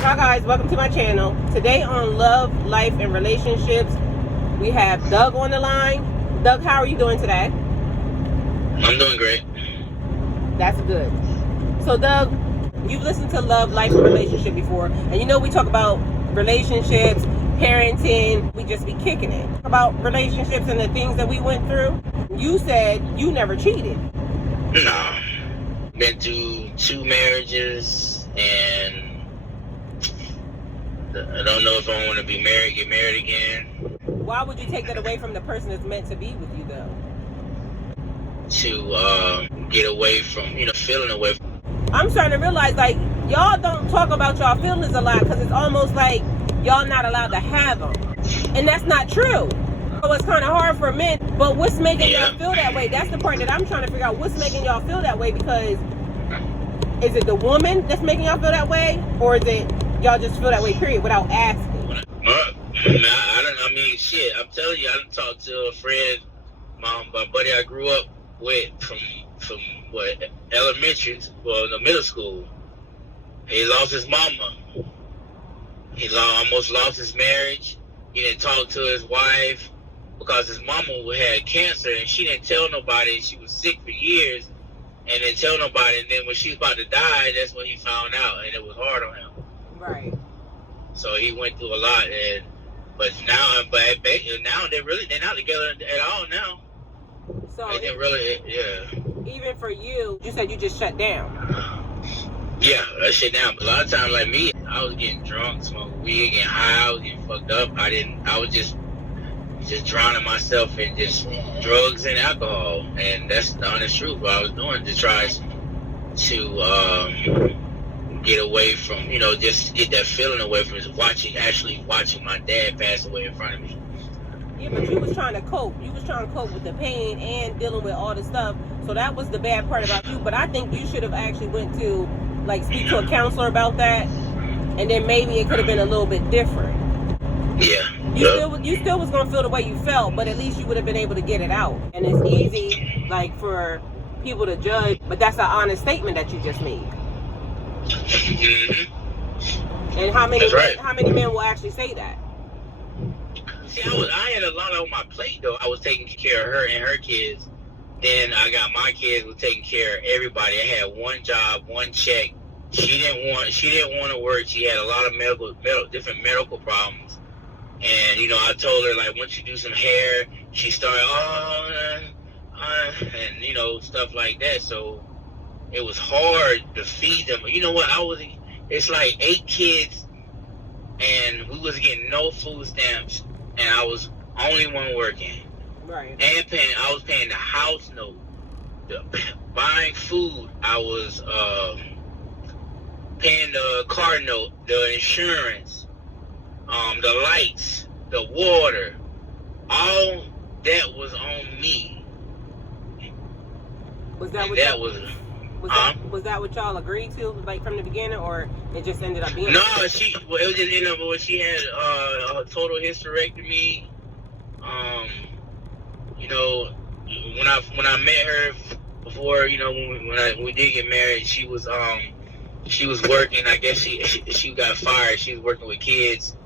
Hi guys, welcome to my channel. Today on Love, Life, and Relationships, we have Doug on the line. Doug, how are you doing today? I'm doing great. That's good. So Doug, you've listened to Love, Life, and Relationship before, and you know we talk about relationships, parenting, we just be kicking it. About relationships and the things that we went through. You said you never cheated. No. Been through 2 marriages, and I don't know if I want to get married again. Why would you take that away from the person that's meant to be with you, though? To get away from, feeling away from. I'm starting to realize, like, y'all don't talk about y'all feelings a lot because it's almost like y'all not allowed to have them. And that's not true. So it's kind of hard for men, but what's making y'all feel that way? That's the part that I'm trying to figure out. What's making y'all feel that way? Because is it the woman that's making y'all feel that way? Or is it y'all just feel that way, period, without asking? I mean, shit, I'm telling you, I done talked to a friend, my buddy I grew up with from elementary, the middle school. He lost his mama. He almost lost his marriage. He didn't talk to his wife because his mama had cancer, and she didn't tell nobody. She was sick for years and didn't tell nobody. And then when she was about to die, that's when he found out, and it was hard on him. Right. So he went through a lot, but now they're not together at all now. So even for you said you just shut down. Yeah, I shut down. But a lot of times, like me, I was getting drunk, smoking weed, getting high, I was getting fucked up. I was just drowning myself in just drugs and alcohol, and that's the honest truth. What I was doing to try to get away from, just get that feeling away from actually watching my dad pass away in front of me. Yeah, but you was trying to cope. You was trying to cope with the pain and dealing with all the stuff. So that was the bad part about you. But I think you should have actually went to, speak to a counselor about that, and then maybe it could have been a little bit different. Yeah. You still was gonna feel the way you felt, but at least you would have been able to get it out. And it's easy, for people to judge, but that's an honest statement that you just made. Mm-hmm. And how many men will actually say that? See, I had a lot on my plate though. I was taking care of her and her kids. Then I got my kids, was taking care of everybody. I had one job, one check. She didn't want to work. She had a lot of different medical problems. And I told her, once you do some hair, she started and stuff like that. So it was hard to feed them. You know what? It's like 8 kids, and we was getting no food stamps, and I was only one working. Right. And I was paying the house note, buying food. I was paying the car note, the insurance, the lights, the water. All that was on me. Was that what what y'all agreed to, from the beginning, or it just ended up being? No, it just ended up when she had a total hysterectomy. When I met her before, when we did get married, she was working. I guess she got fired. She was working with kids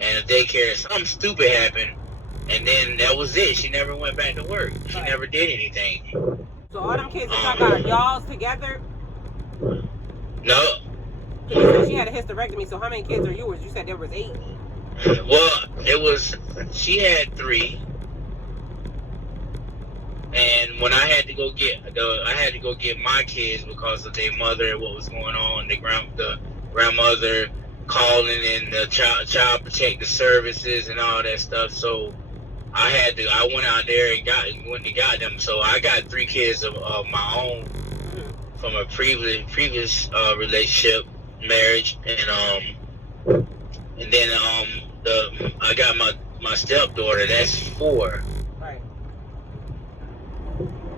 and a daycare. Something stupid happened, and then that was it. She never went back to work. She never did anything. So all them kids that y'all got, y'all's together? No. You said she had a hysterectomy, so how many kids are yours? You said there was 8. Well, she had 3. And when I had to go get my kids because of their mother, what was going on, the grandmother calling in the child protective services and all that stuff. So I went out there and got them. So I got 3 kids of my own from a previous relationship, marriage, and then I got my stepdaughter. That's 4. Right.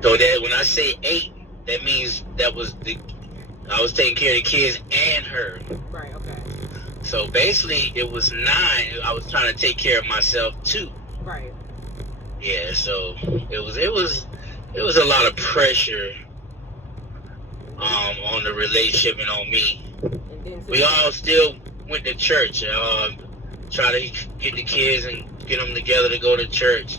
So that when I say 8, that means I was taking care of the kids and her. Right. Okay. So basically, it was 9. I was trying to take care of myself too. Right. Yeah. So it was a lot of pressure on the relationship and on me. We all still went to church. Try to get the kids and get them together to go to church.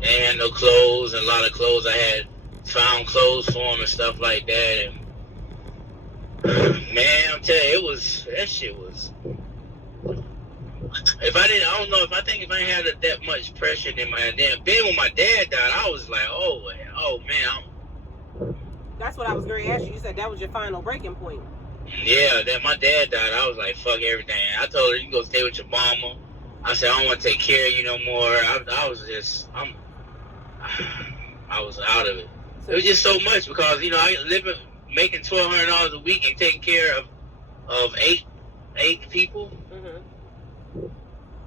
They had no clothes, and a lot of clothes. I had found clothes for them and stuff like that. And man, I'm telling you, that shit was. If I think if I had that much pressure, then when my dad died, I was like, oh man. That's what I was going to ask you. You said that was your final breaking point. Yeah, that my dad died, I was like, fuck everything. I told her, you can go stay with your mama. I said, I don't want to take care of you no more. I was out of it. It was just so much because, I making $1,200 a week and taking care of eight people. Mm-hmm.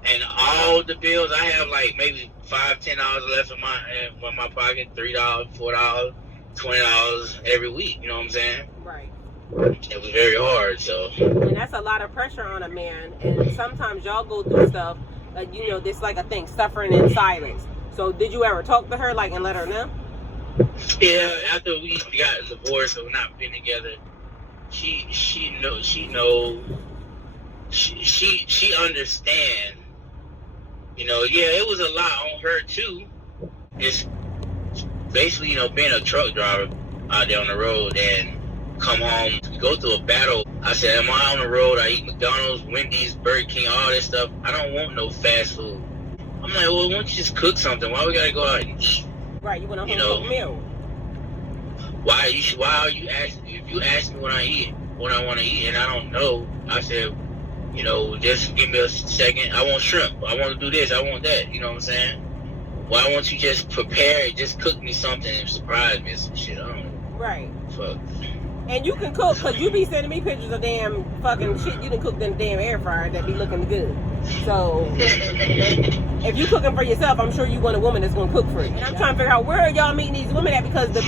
And all the bills, I have like maybe $5-10 left in my pocket, $3, $4, $20 every week. You know what I'm saying? Right. It was very hard, so. And that's a lot of pressure on a man. And sometimes y'all go through stuff, this like a thing, suffering in silence. So did you ever talk to her, and let her know? Yeah, after we got divorced and not been together, she understand. It was a lot on her too. It's basically, being a truck driver out there on the road and come home, go through a battle. I said, am I on the road? I eat McDonald's, Wendy's, Burger King, all this stuff. I don't want no fast food. I'm like, well, why don't you just cook something? Why we gotta go out and eat? Right, you want a home cooked meal. Why are you asking? If you ask me what I want to eat, and I don't know, I said, just give me a second. I want shrimp. I want to do this. I want that. You know what I'm saying? Why won't you just prepare it? Just cook me something and surprise me or some shit. I don't know. Right. Fuck. And you can cook, because you be sending me pictures of damn fucking shit you done cooked in the damn air fryer that be looking good. So, if you cooking for yourself, I'm sure you want a woman that's going to cook for you. And I'm trying to figure out where are y'all meeting these women at, because the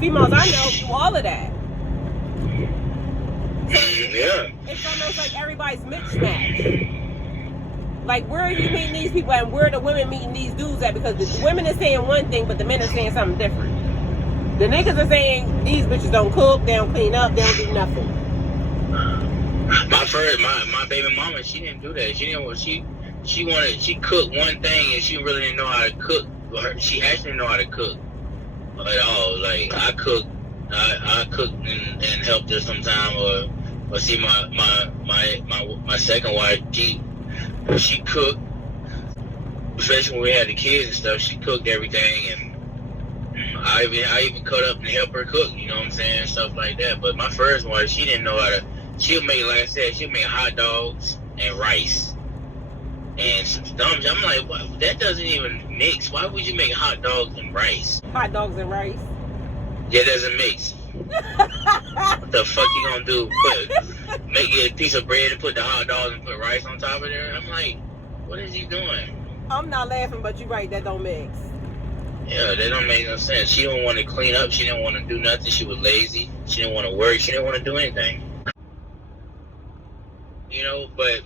females I know do all of that. So, yeah. It's almost like everybody's mismatched. Like, where are you meeting these people and where are the women meeting these dudes at? Because the women are saying one thing, but the men are saying something different. The niggas are saying these bitches don't cook, they don't clean up, they don't do nothing. My baby mama, she didn't do that. She cooked one thing and she really didn't know how to cook. She actually didn't know how to cook at all. Like, I cooked and helped her sometime, or see my second wife, she cooked, especially when we had the kids and stuff. She cooked everything, and I even cut up and help her cook, you know what I'm saying, stuff like that. But my first wife, she didn't know how to. She'll make, like I said, she'll make hot dogs and rice and some dumb. I'm like, what? That doesn't even mix. Why would you make hot dogs and rice? Hot dogs and rice? Yeah, it doesn't mix. What the fuck you gonna do? Make it a piece of bread and put the hot dogs and put rice on top of there? I'm like, what is he doing? I'm not laughing, but you're right, that don't mix. Yeah, that don't make no sense. She didn't want to clean up. She didn't want to do nothing. She was lazy. She didn't want to work. She didn't want to do anything. But,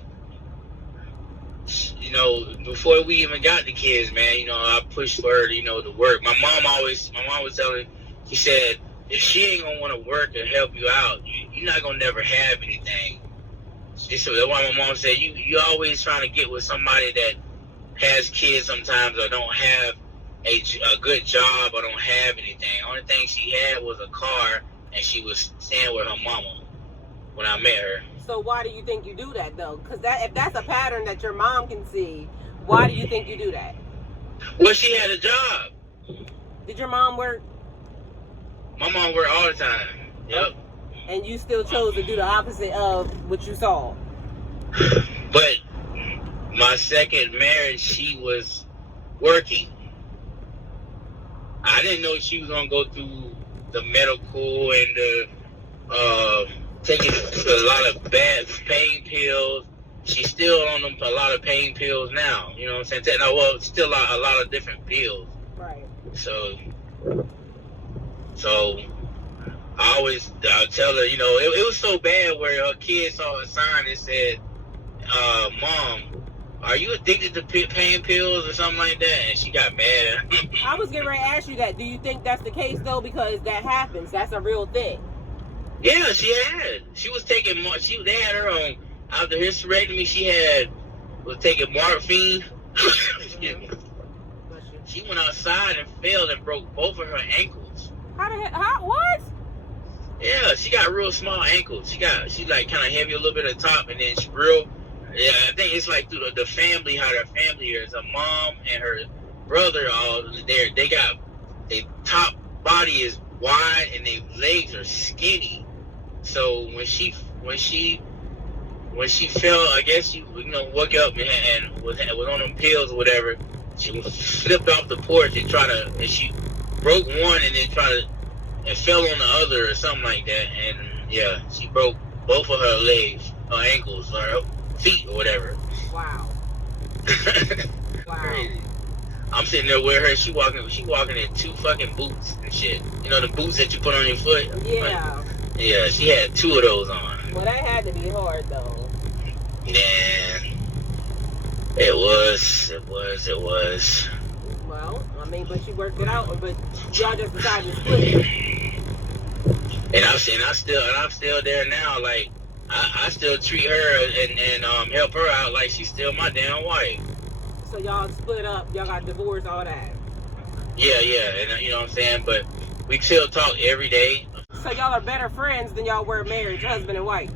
before we even got the kids, man, I pushed for her, to work. My mom was telling me, she said, if she ain't going to want to work and help you out, you're not going to never have anything. That's why my mom said, you always trying to get with somebody that has kids sometimes, or don't have a good job, or don't have anything. Only thing she had was a car, and she was staying with her mama when I met her. So why do you think you do that, though? Because if that's a pattern that your mom can see, why do you think you do that? Well, she had a job. Did your mom work? My mom worked all the time. Yep. And you still chose to do the opposite of what you saw. But my second marriage, she was working. I didn't know she was gonna go through the medical and the taking a lot of bad pain pills. She's still on a lot of pain pills now. You know what I'm saying? Well, still a lot of different pills. Right. So I'll tell her, it was so bad where her kid saw a sign that said, Mom, are you addicted to pain pills or something like that? And she got mad. I was getting ready to ask you that. Do you think that's the case, though? Because that happens. That's a real thing. Yeah, she had. She was taking more. They had her on after hysterectomy. Was taking morphine. Excuse me. She went outside and fell and broke both of her ankles. What? Yeah, she got real small ankles. She like kind of heavy a little bit at the top, and then yeah, I think it's like through the family, how their family is. Her mom and her brother all there. Their top body is wide and their legs are skinny. So when she fell, I guess she woke up and was on them pills or whatever. She slipped off the porch and she broke one and then and fell on the other or something like that. And yeah, she broke both of her legs, her ankles, or her feet or whatever. Wow. Wow. Crazy. I'm sitting there with her. She walking in 2 fucking boots and shit. You know the boots that you put on your foot? Yeah. Like, yeah, she had 2 of those on. Well, that had to be hard though. Yeah. It was. Well, I mean, but she worked it out, but y'all just decided to split. And I'm still there now. Like I still treat her and help her out like she's still my damn wife. So y'all split up, y'all got divorced, all that. Yeah, and you know what I'm saying. But we still talk every day. So y'all are better friends than y'all were married, husband and wife.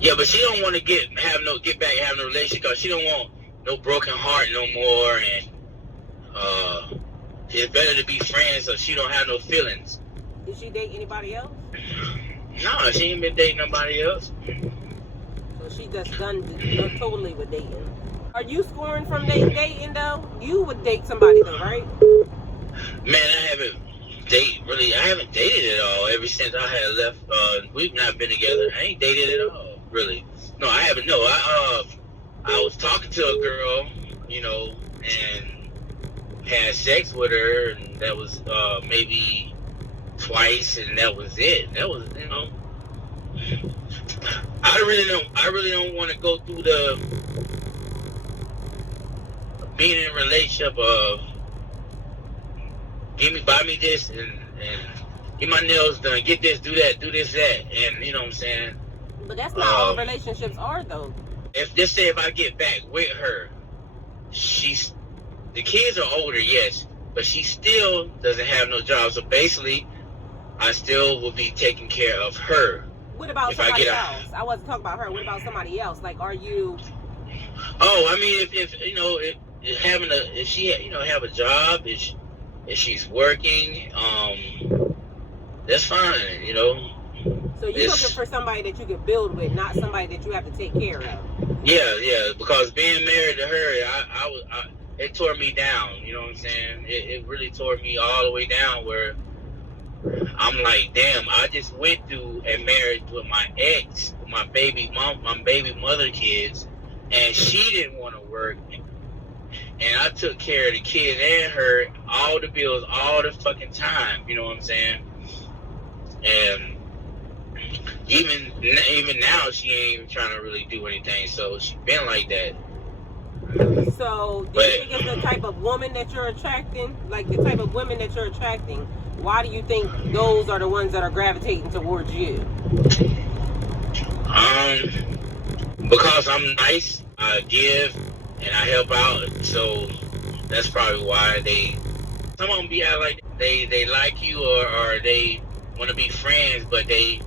Yeah, but she don't want to get back and have no relationship because she don't want no broken heart no more, and it's better to be friends so she don't have no feelings. Did she date anybody else? No, she ain't been dating nobody else. So she just done totally with dating. Are you scoring from dating though? You would date somebody though, right? Man, I haven't dated at all ever since I had left. We've not been together. I ain't dated at all, really. No, I haven't. No, I was talking to a girl, and had sex with her, and that was maybe twice, and that was it. That was, I really don't want to go through the being in a relationship of buy me this and get my nails done, get this, do that, do this, that, and you know what I'm saying. But that's not all relationships are though. If I get back with her, the kids are older, yes, but she still doesn't have no job. So basically, I still will be taking care of her. What about somebody else? I wasn't talking about her. What about somebody else? Like, are you? Oh, I mean, if she have a job, if she's working, that's fine, So you're looking for somebody that you can build with, not somebody that you have to take care of. Yeah, because being married to her, it tore me down. You know what I'm saying? It really tore me all the way down where I'm like, damn, I just went through and married with my ex, my baby mother kids, and she didn't want to work. And I took care of the kids and her, all the bills, all the fucking time. You know what I'm saying? And even now, she ain't even trying to really do anything. So she been like that. So do you think it's the type of woman that you're attracting? Like the type of women that you're attracting? Why do you think those are the ones that are gravitating towards you? Because I'm nice, I give, and I help out. So that's probably why some of them be out like they like you or they want to be friends, but they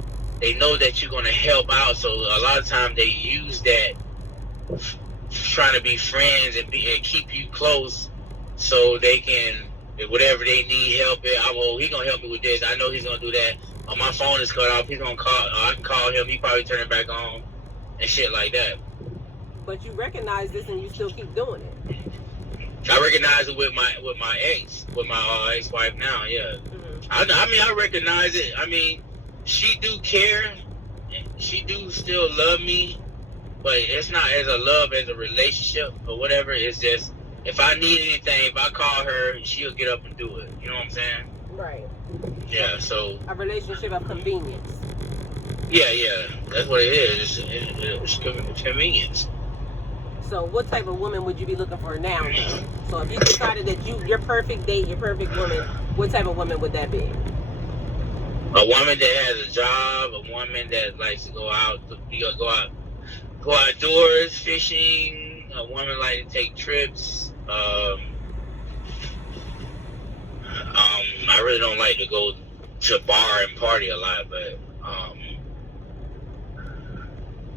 know that you're going to help out. So a lot of times they use that trying to be friends and keep you close so they can, whatever they need help in. He's going to help me with this. I know he's going to do that. My phone is cut off. He's going to call. I can call him. He probably turn it back on and shit like that. But you recognize this and you still keep doing it. I recognize it with my ex-wife now, yeah. Mm-hmm. I recognize it. I mean, she do care. She do still love me. But it's not as a love, as a relationship or whatever. It's just, if I need anything, if I call her, she'll get up and do it. You know what I'm saying? Right. Yeah, so. A relationship of convenience. Yeah. That's what it is. It's convenience. So what type of woman would you be looking for now, though? So if you decided that your perfect date, your perfect woman, what type of woman would that be? A woman that has a job, a woman that likes to go outdoors, fishing. A woman like to take trips. I really don't like to go to bar and party a lot, but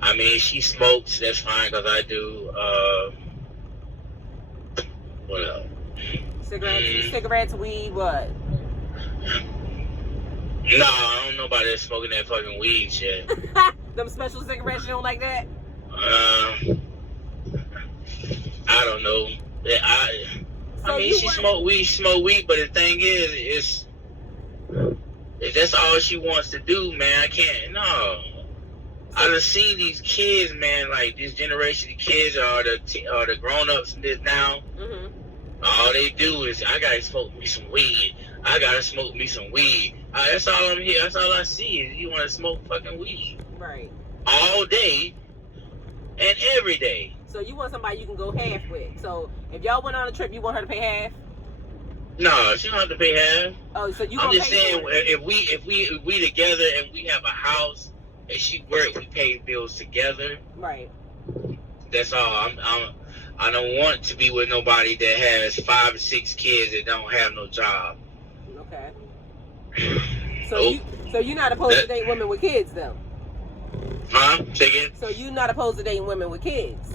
I mean, she smokes. That's fine because I do. What else? Cigarettes, weed, what? No, I don't know about that smoking that fucking weed shit. Them special cigarettes, you don't like that? I don't know. I mean, she smoke weed, but the thing is, if that's all she wants to do, man, I can't. No, I done seen these kids, man. Like this generation of kids are the grown ups now. Mm-hmm. All they do is, I gotta smoke me some weed. I gotta smoke me some weed. That's all I'm here. That's all I see is you want to smoke fucking weed, right? All day and every day. So you want somebody you can go half with. So if y'all went on a trip, you want her to pay half? No, she don't have to pay half. Oh, so you? I'm just saying, if we together and we have a house and she work, we pay bills together. Right. That's all. I don't want to be with nobody that has 5 or 6 kids that don't have no job. Okay. So you're not opposed to dating women with kids, though? Huh? Say again? So you're not opposed to dating women with kids?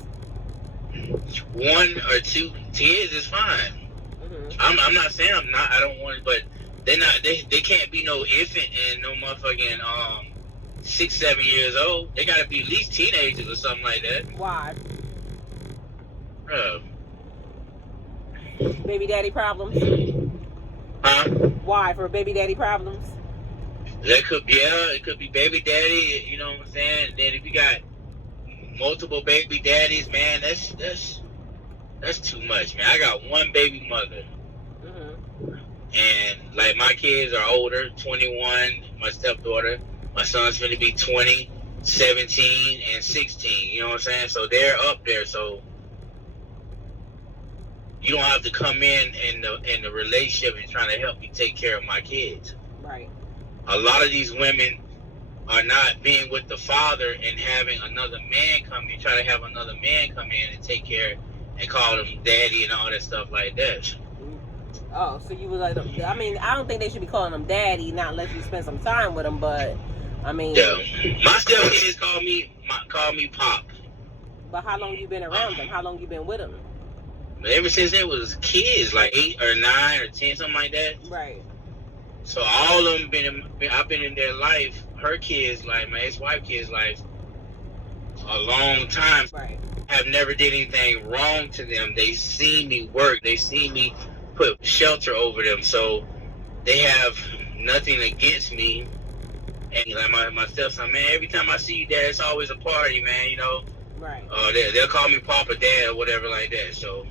1 or 2 kids is fine. Mm-hmm. I'm not saying I'm not. I don't want it, but they're not. They can't be no infant and no motherfucking 6, 7 years old. They gotta be at least teenagers or something like that. Why? Baby daddy problems? Huh? Why? For baby daddy problems? That could be, it could be baby daddy, you know what I'm saying? Then if you got multiple baby daddies, man, that's too much, man. I got one baby mother. Mm-hmm. And like my kids are older, 21, my stepdaughter. My son's gonna be 20, 17, and 16, you know what I'm saying? So they're up there, so you don't have to come in the relationship and trying to help me take care of my kids. Right. A lot of these women are not being with the father and having another man come in, try to have another man come in and take care and call them daddy and all that stuff like that. Oh, so you would like them? I mean, I don't think they should be calling them daddy, not unless you spend some time with them. But I mean, yeah, my stepkids call me Pop. But how long you been around them? How long you been with them? Ever since they was kids, like 8 or 9 or 10, something like that. Right. So all of them I've been in their life, her kids' life, my ex-wife kids' life, a long time. Right. Have never did anything wrong to them. They see me work. They see me put shelter over them. So they have nothing against me. And like my stepson, man, every time I see you, Dad, it's always a party, man, you know. Right. They'll call me Papa, Dad, or whatever like that. So,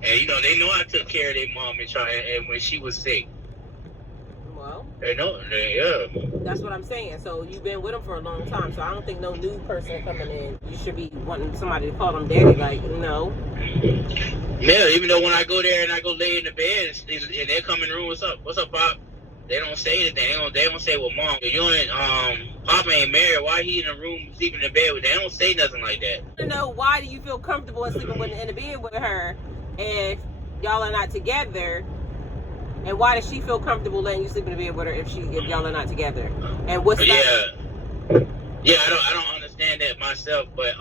and you know, they know I took care of their mom and when she was sick. Well, They know, yeah. That's what I'm saying. So you've been with them for a long time. So I don't think no new person coming in, you should be wanting somebody to call them daddy. Like, no. Yeah, even though when I go there and I go lay in the bed and they come in the room, what's up, Pop? They don't say anything. They don't say, well, Mom, you and Papa ain't married. Why he in the room sleeping in the bed with? They don't say nothing like that. You know, why do you feel comfortable in sleeping in the bed with her if y'all are not together? And why does she feel comfortable letting you sleep in the bed with her if y'all are not together? And what's that? Yeah, I don't understand that myself, but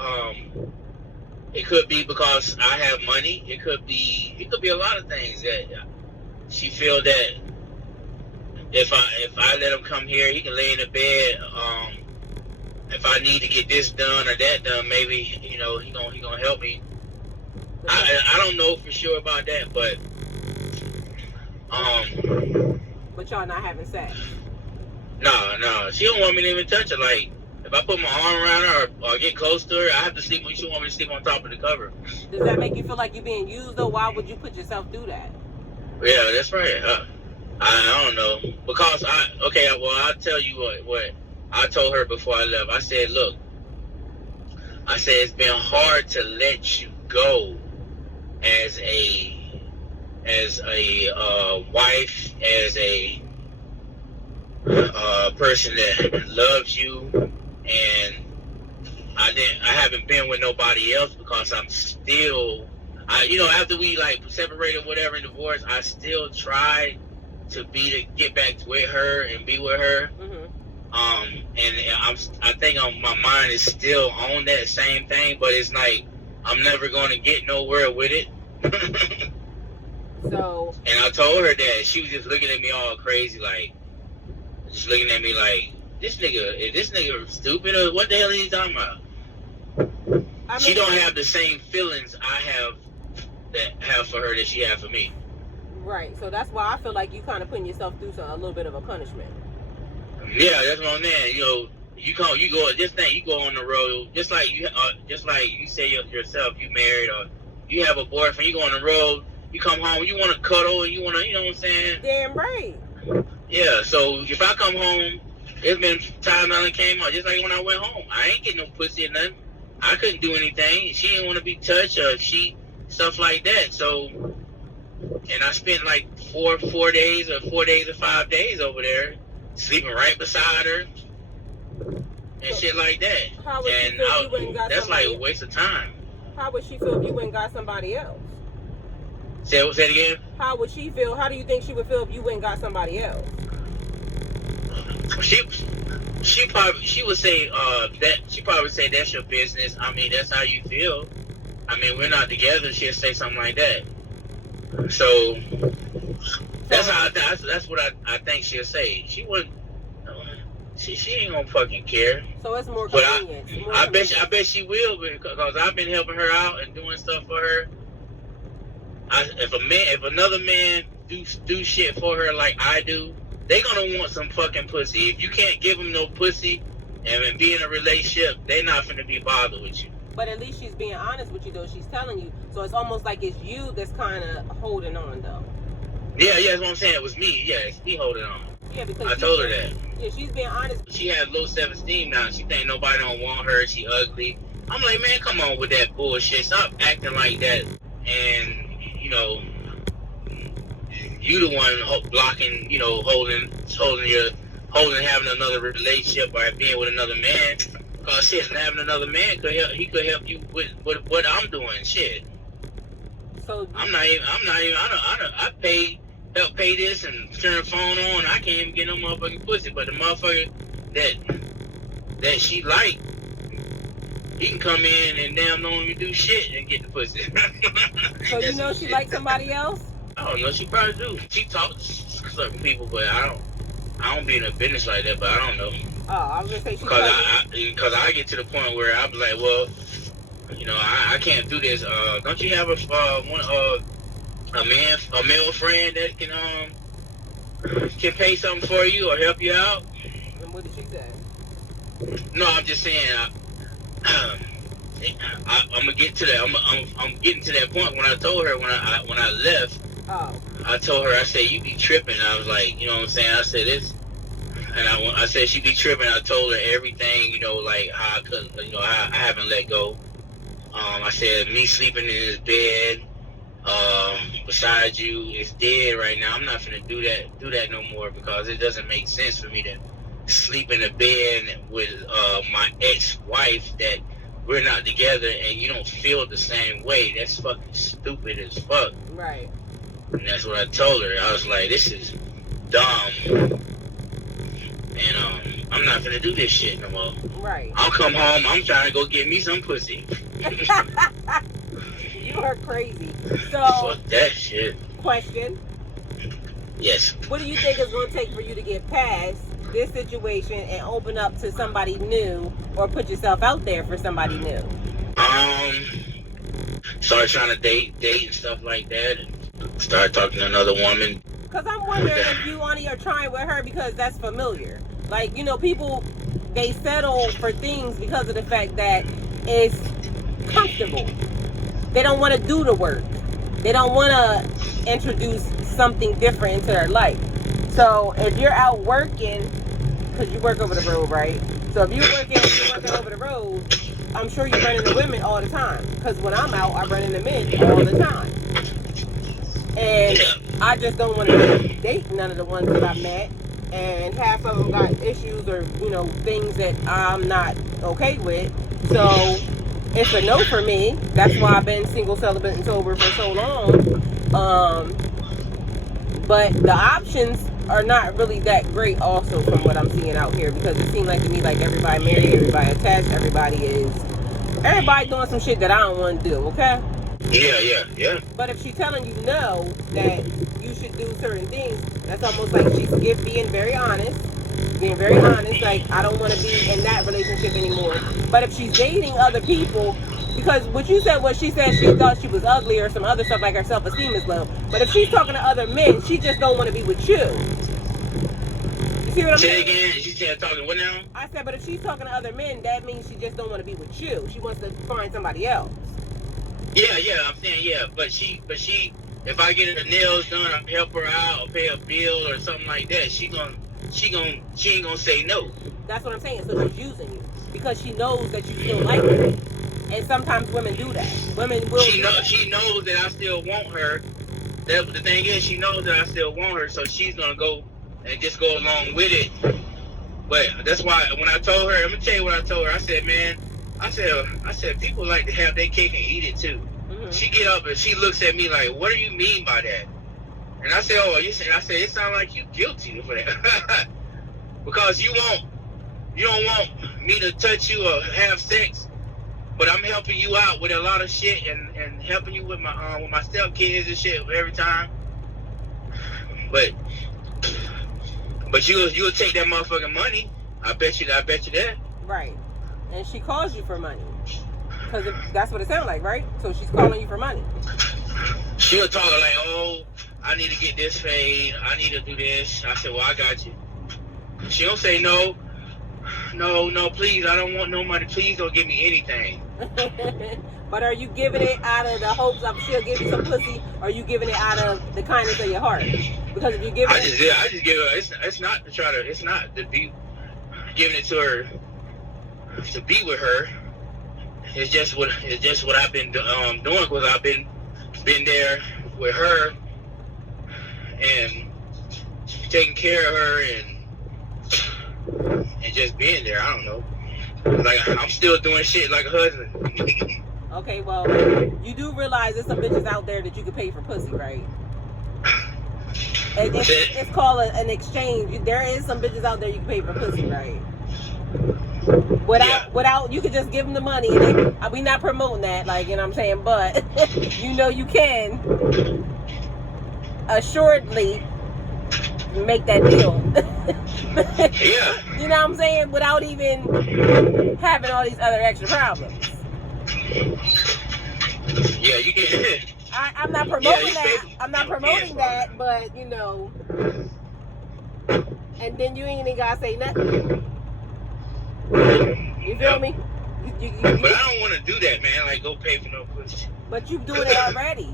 it could be because I have money. It could be a lot of things that she feel that if I let him come here, he can lay in the bed. If I need to get this done or that done, maybe you know he gonna help me. I don't know for sure about that, but But y'all not having sex? No, she don't want me to even touch her. Like if I put my arm around her or get close to her, I have to sleep. She want me to sleep on top of the cover. Does that make you feel like you're being used though? Why would you put yourself through that? Yeah, that's right. I don't know because I'll tell you what I told her before I left. I said, look, it's been hard to let you go as a wife, as a a person that loves you, and I haven't been with nobody else because I'm still, after we like separated, whatever, and divorced, I still try to get back with her and be with her. And I think my mind is still on that same thing, but it's like I'm never going to get nowhere with it. So. And I told her that. She was just looking at me all crazy, like, just looking at me like, is this nigga stupid, or what the hell is he talking about? I mean, she don't have the same feelings I have for her that she had for me. Right. So that's why I feel like you kind of putting yourself through a little bit of a punishment. Yeah, that's what I'm saying. You go on the road, just like you say yourself, you married or you have a boyfriend, you go on the road, you come home, you want to cuddle, and you want to, you know what I'm saying? Damn right. Yeah, so if I come home, it's been times I came out, just like when I went home. I ain't getting no pussy or nothing. I couldn't do anything. She didn't want to be touched or stuff like that. So, and I spent like 4 days or 5 days over there, sleeping right beside her and shit like that. How would she feel if you went and got that's somebody like a waste of time. How would she feel if you went and got somebody else? Say it again? How would she feel? How do you think she would feel if you went and got somebody else? She would say she probably say that's your business. I mean, that's how you feel. I mean, we're not together. She'll say something like that. So that's what I think she'll say. She wouldn't. She ain't gonna fucking care. So it's more convenient. I bet she will, because I've been helping her out and doing stuff for her. If another man do shit for her like I do, they gonna want some fucking pussy. If you can't give them no pussy and be in a relationship, they not finna be bothered with you. But at least she's being honest with you, though. She's telling you. So it's almost like it's you that's kind of holding on, though. Yeah, that's what I'm saying. It was me. Yeah, it's me holding on. Yeah, because I told her that. Yeah, she's being honest. She has low self-esteem now. She think nobody don't want her. She ugly. I'm like, man, come on with that bullshit. Stop acting like that. And you the one blocking, having another relationship or being with another man. Cause shit, having another man could help you with what I'm doing. Shit. So I help pay this and turn the phone on. I can't even get no motherfucking pussy. But the motherfucker that she like, he can come in and damn don't even do shit and get the pussy. So she like somebody else? I don't know. She probably do. She talks to certain people, but I don't be in a business like that. But I don't know. Oh, I was gonna say because I get to the point where I'm like, well, I can't do this. Don't you have a male friend that can pay something for you or help you out? And what did she say? No, I'm just saying. I'm gonna get to that. I'm getting to that point when I told her when I left. Oh. I told her, I said, you be tripping. I was like, you know what I'm saying? I said this, and I said she be tripping. I told her everything, like how I couldn't, I haven't let go. I said me sleeping in his bed, beside you, is dead right now. I'm not gonna do that no more, because it doesn't make sense for me to sleep in a bed with my ex-wife that we're not together and you don't feel the same way. That's fucking stupid as fuck. Right. And that's what I told her. I was like, this is dumb. And I'm not gonna do this shit no more. Right. I'll come home, I'm trying to go get me some pussy. You are crazy. So fuck that shit. Question. Yes. What do you think it's gonna take for you to get past this situation and open up to somebody new, or put yourself out there for somebody new? Start trying to date and stuff like that, and start talking to another woman. Because I'm wondering if you only are trying with her because that's familiar. Like, people, they settle for things because of the fact that it's comfortable. They don't want to do the work. They don't want to introduce something different into their life. So if you're out working, because you work over the road, right? So if you're working over the road, I'm sure you run into women all the time. Because when I'm out, I run into men all the time. And I just don't want to date none of the ones that I met. and half of them got issues or, you know, things that I'm not okay with. So it's a no for me. That's why I've been single, celibate, and sober for so long. But the options are not really that great also from what I'm seeing out here, because it seems like to me like everybody married, everybody attached, everybody doing some shit that I don't want to do, okay? Yeah. But if she's telling you no, that you should do certain things, that's almost like she's being very honest, like, I don't want to be in that relationship anymore. But if she's dating other people, because what you said was she said she thought she was ugly or some other stuff, like her self-esteem is low. But if she's talking to other men, she just don't want to be with you. You see what I'm saying? Say again. She said talking what now? I said, but if she's talking to other men, that means she just don't want to be with you. She wants to find somebody else. Yeah, I'm saying yeah, but she, if I get her nails done, I help her out, or pay a bill or something like that, she ain't gonna say no. That's what I'm saying. So she's using you because she knows that you still like her, and sometimes women do that. Women will. She knows that I still want her. The thing is, she knows that I still want her, so she's gonna go and just go along with it. But that's why when I told her, I'm gonna tell you what I told her. I said, man, I said people like to have their cake and eat it too. Mm-hmm. She get up and she looks at me like, what do you mean by that? And I said, oh, you said, I said, it sounds like you guilty for that. Because you don't want me to touch you or have sex, but I'm helping you out with a lot of shit and helping you with my stepkids and shit every time. But you'll take that motherfucking money. I bet you that. Right. And she calls you for money. Because that's what it sounds like, right? So she's calling you for money. She'll talk like, oh, I need to get this paid. I need to do this. I said, well, I got you. She don't say no, please, I don't want no money. Please don't give me anything. But are you giving it out of the hopes of she'll give you some pussy, or are you giving it out of the kindness of your heart? Because if you give it, I just give her. It's not to try to. It's not to be giving it to her to be with her. It's just what I've been doing, because I've been there with her and taking care of her and just being there. I don't know. Like, I'm still doing shit like a husband. Okay, well, you do realize there's some bitches out there that you could pay for pussy, right? It's called an exchange. There is some bitches out there you can pay for pussy, right? Without, you could just give them the money. And we not promoting that, like, you know what I'm saying? But you know you can assuredly make that deal. Yeah. You know what I'm saying? Without even having all these other extra problems. Yeah, you can. I'm not promoting that. I'm not promoting that, but you know. And then you ain't even gotta say nothing. You feel me? But I don't want to do that, man. Like, go pay for no pussy. But you're doing it already.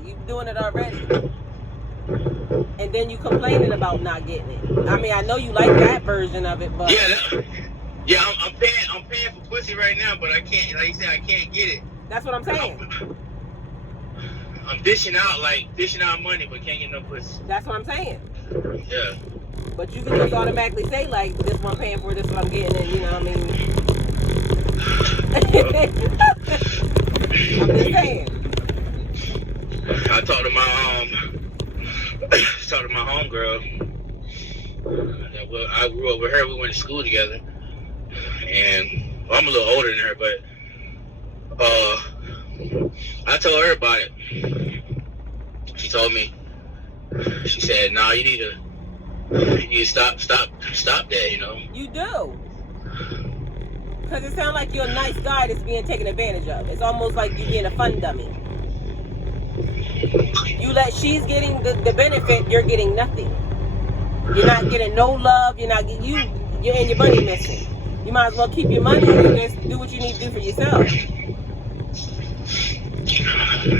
And then you complaining about not getting it. I mean, I know you like that version of it, but I'm paying for pussy right now, but I can't. Like you said, I can't get it. That's what I'm saying. I'm dishing out money, but can't get no pussy. That's what I'm saying. Yeah. But you can just automatically say, like, this one I'm paying for, this one I'm getting, and you know what I mean? I'm just saying. I talked to my homegirl. Well, I grew up with her. We went to school together, and I'm a little older than her, but I told her about it. She told me. She said, "Nah, you need to stop that. You know." You do. Because it sounds like you're a nice guy that's being taken advantage of. It's almost like you being a fun dummy. She's getting the benefit, you're getting nothing. You're not getting no love, you're and your money missing. You might as well keep your money and just do what you need to do for yourself.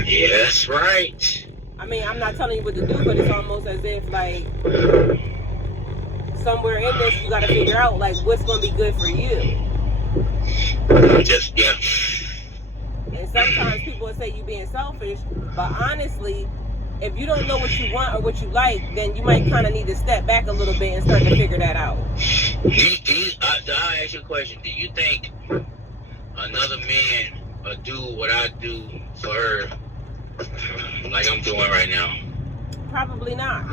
Yeah, that's right. I mean, I'm not telling you what to do, but it's almost as if, like, somewhere in this, you got to figure out, like, what's going to be good for you. Yeah. And sometimes people will say you being selfish, but honestly, if you don't know what you want or what you like, then you might kind of need to step back a little bit and start to figure that out. I'll ask you a question. Do you think another man will do what I do for her, like I'm doing right now? Probably not.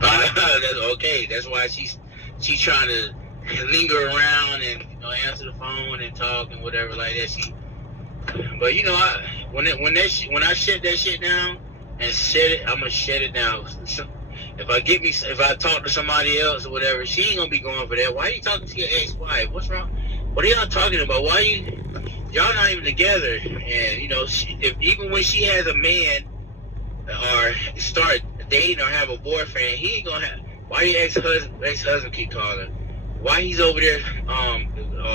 That's okay. That's why she's trying to linger around and answer the phone and talk and whatever like that. But when I shut that shit down and shut it, I'm gonna shut it down. If I talk to somebody else or whatever, she ain't gonna be going for that. Why are you talking to your ex-wife? What's wrong? What are y'all talking about? Y'all not even together? And even when she has a man or start dating or have a boyfriend, he ain't gonna have. Why your ex-husband keep calling? Why he's over there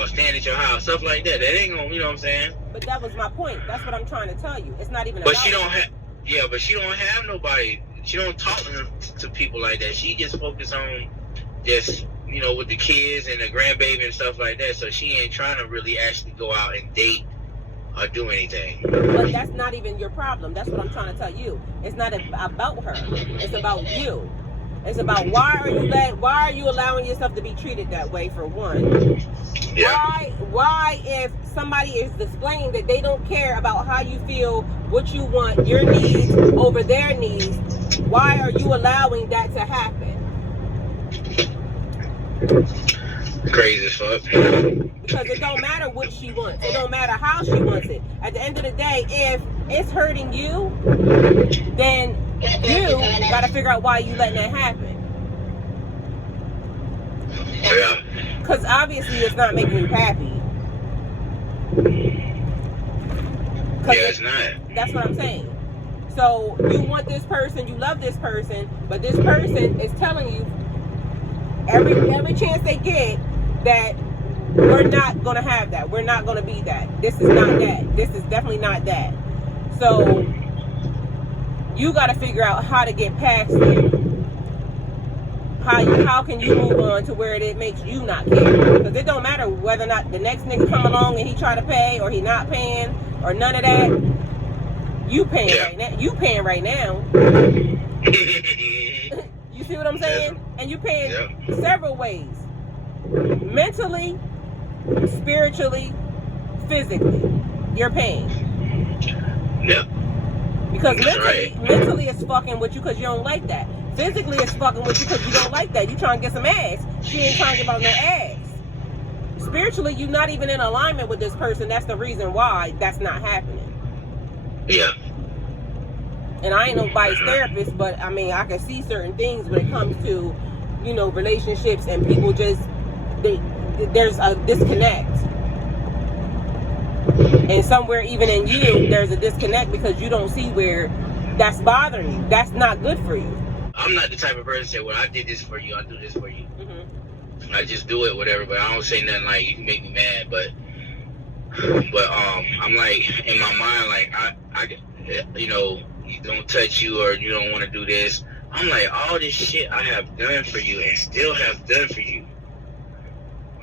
staying at your house? Stuff like that. That ain't gonna, you know what I'm saying? But that was my point. That's what I'm trying to tell you. It's not even. But she don't have. Yeah, but she don't have nobody. She don't talk to people like that. She just focus on just with the kids and the grandbaby and stuff like that. So she ain't trying to really actually go out and date or do anything. But that's not even your problem. That's what I'm trying to tell you. It's not about her. It's about you. It's about why are you allowing yourself to be treated that way, for one? Yeah. Why if somebody is displaying that they don't care about how you feel, what you want, your needs over their needs, why are you allowing that to happen? Crazy as fuck. Because it don't matter what she wants. It don't matter how she wants it. At the end of the day, if it's hurting you, then you gotta figure out why you letting that happen. Yeah. Because obviously it's not making you happy. Yeah, it's not. That's what I'm saying. So you want this person, you love this person, but this person is telling you every chance they get that we're not gonna have that. We're not gonna be that. This is not that. This is definitely not that. So you got to figure out how to get past it. How can you move on to where it makes you not care? Because it don't matter whether or not the next nigga come along and he try to pay or he not paying or none of that. You paying right now. You paying right now. You see what I'm saying? And you paying several ways. Mentally, spiritually, physically. You're paying. Yep. Because mentally it's fucking with you because you don't like that. Physically it's fucking with you because you don't like that. You trying to get some ass. She ain't trying to get about no ass. Spiritually, you're not even in alignment with this person. That's the reason why that's not happening. Yeah. And I ain't nobody's therapist, but I mean, I can see certain things when it comes to, relationships and people just, there's a disconnect. And somewhere even in you, there's a disconnect because you don't see where that's bothering you. That's not good for you. I'm not the type of person to say, well, I did this for you, I'll do this for you. Mm-hmm. I just do it, whatever, but I don't say nothing like, you can make me mad, but I'm like, in my mind, like, I you don't touch you or you don't want to do this. I'm like, all this shit I have done for you and still have done for you.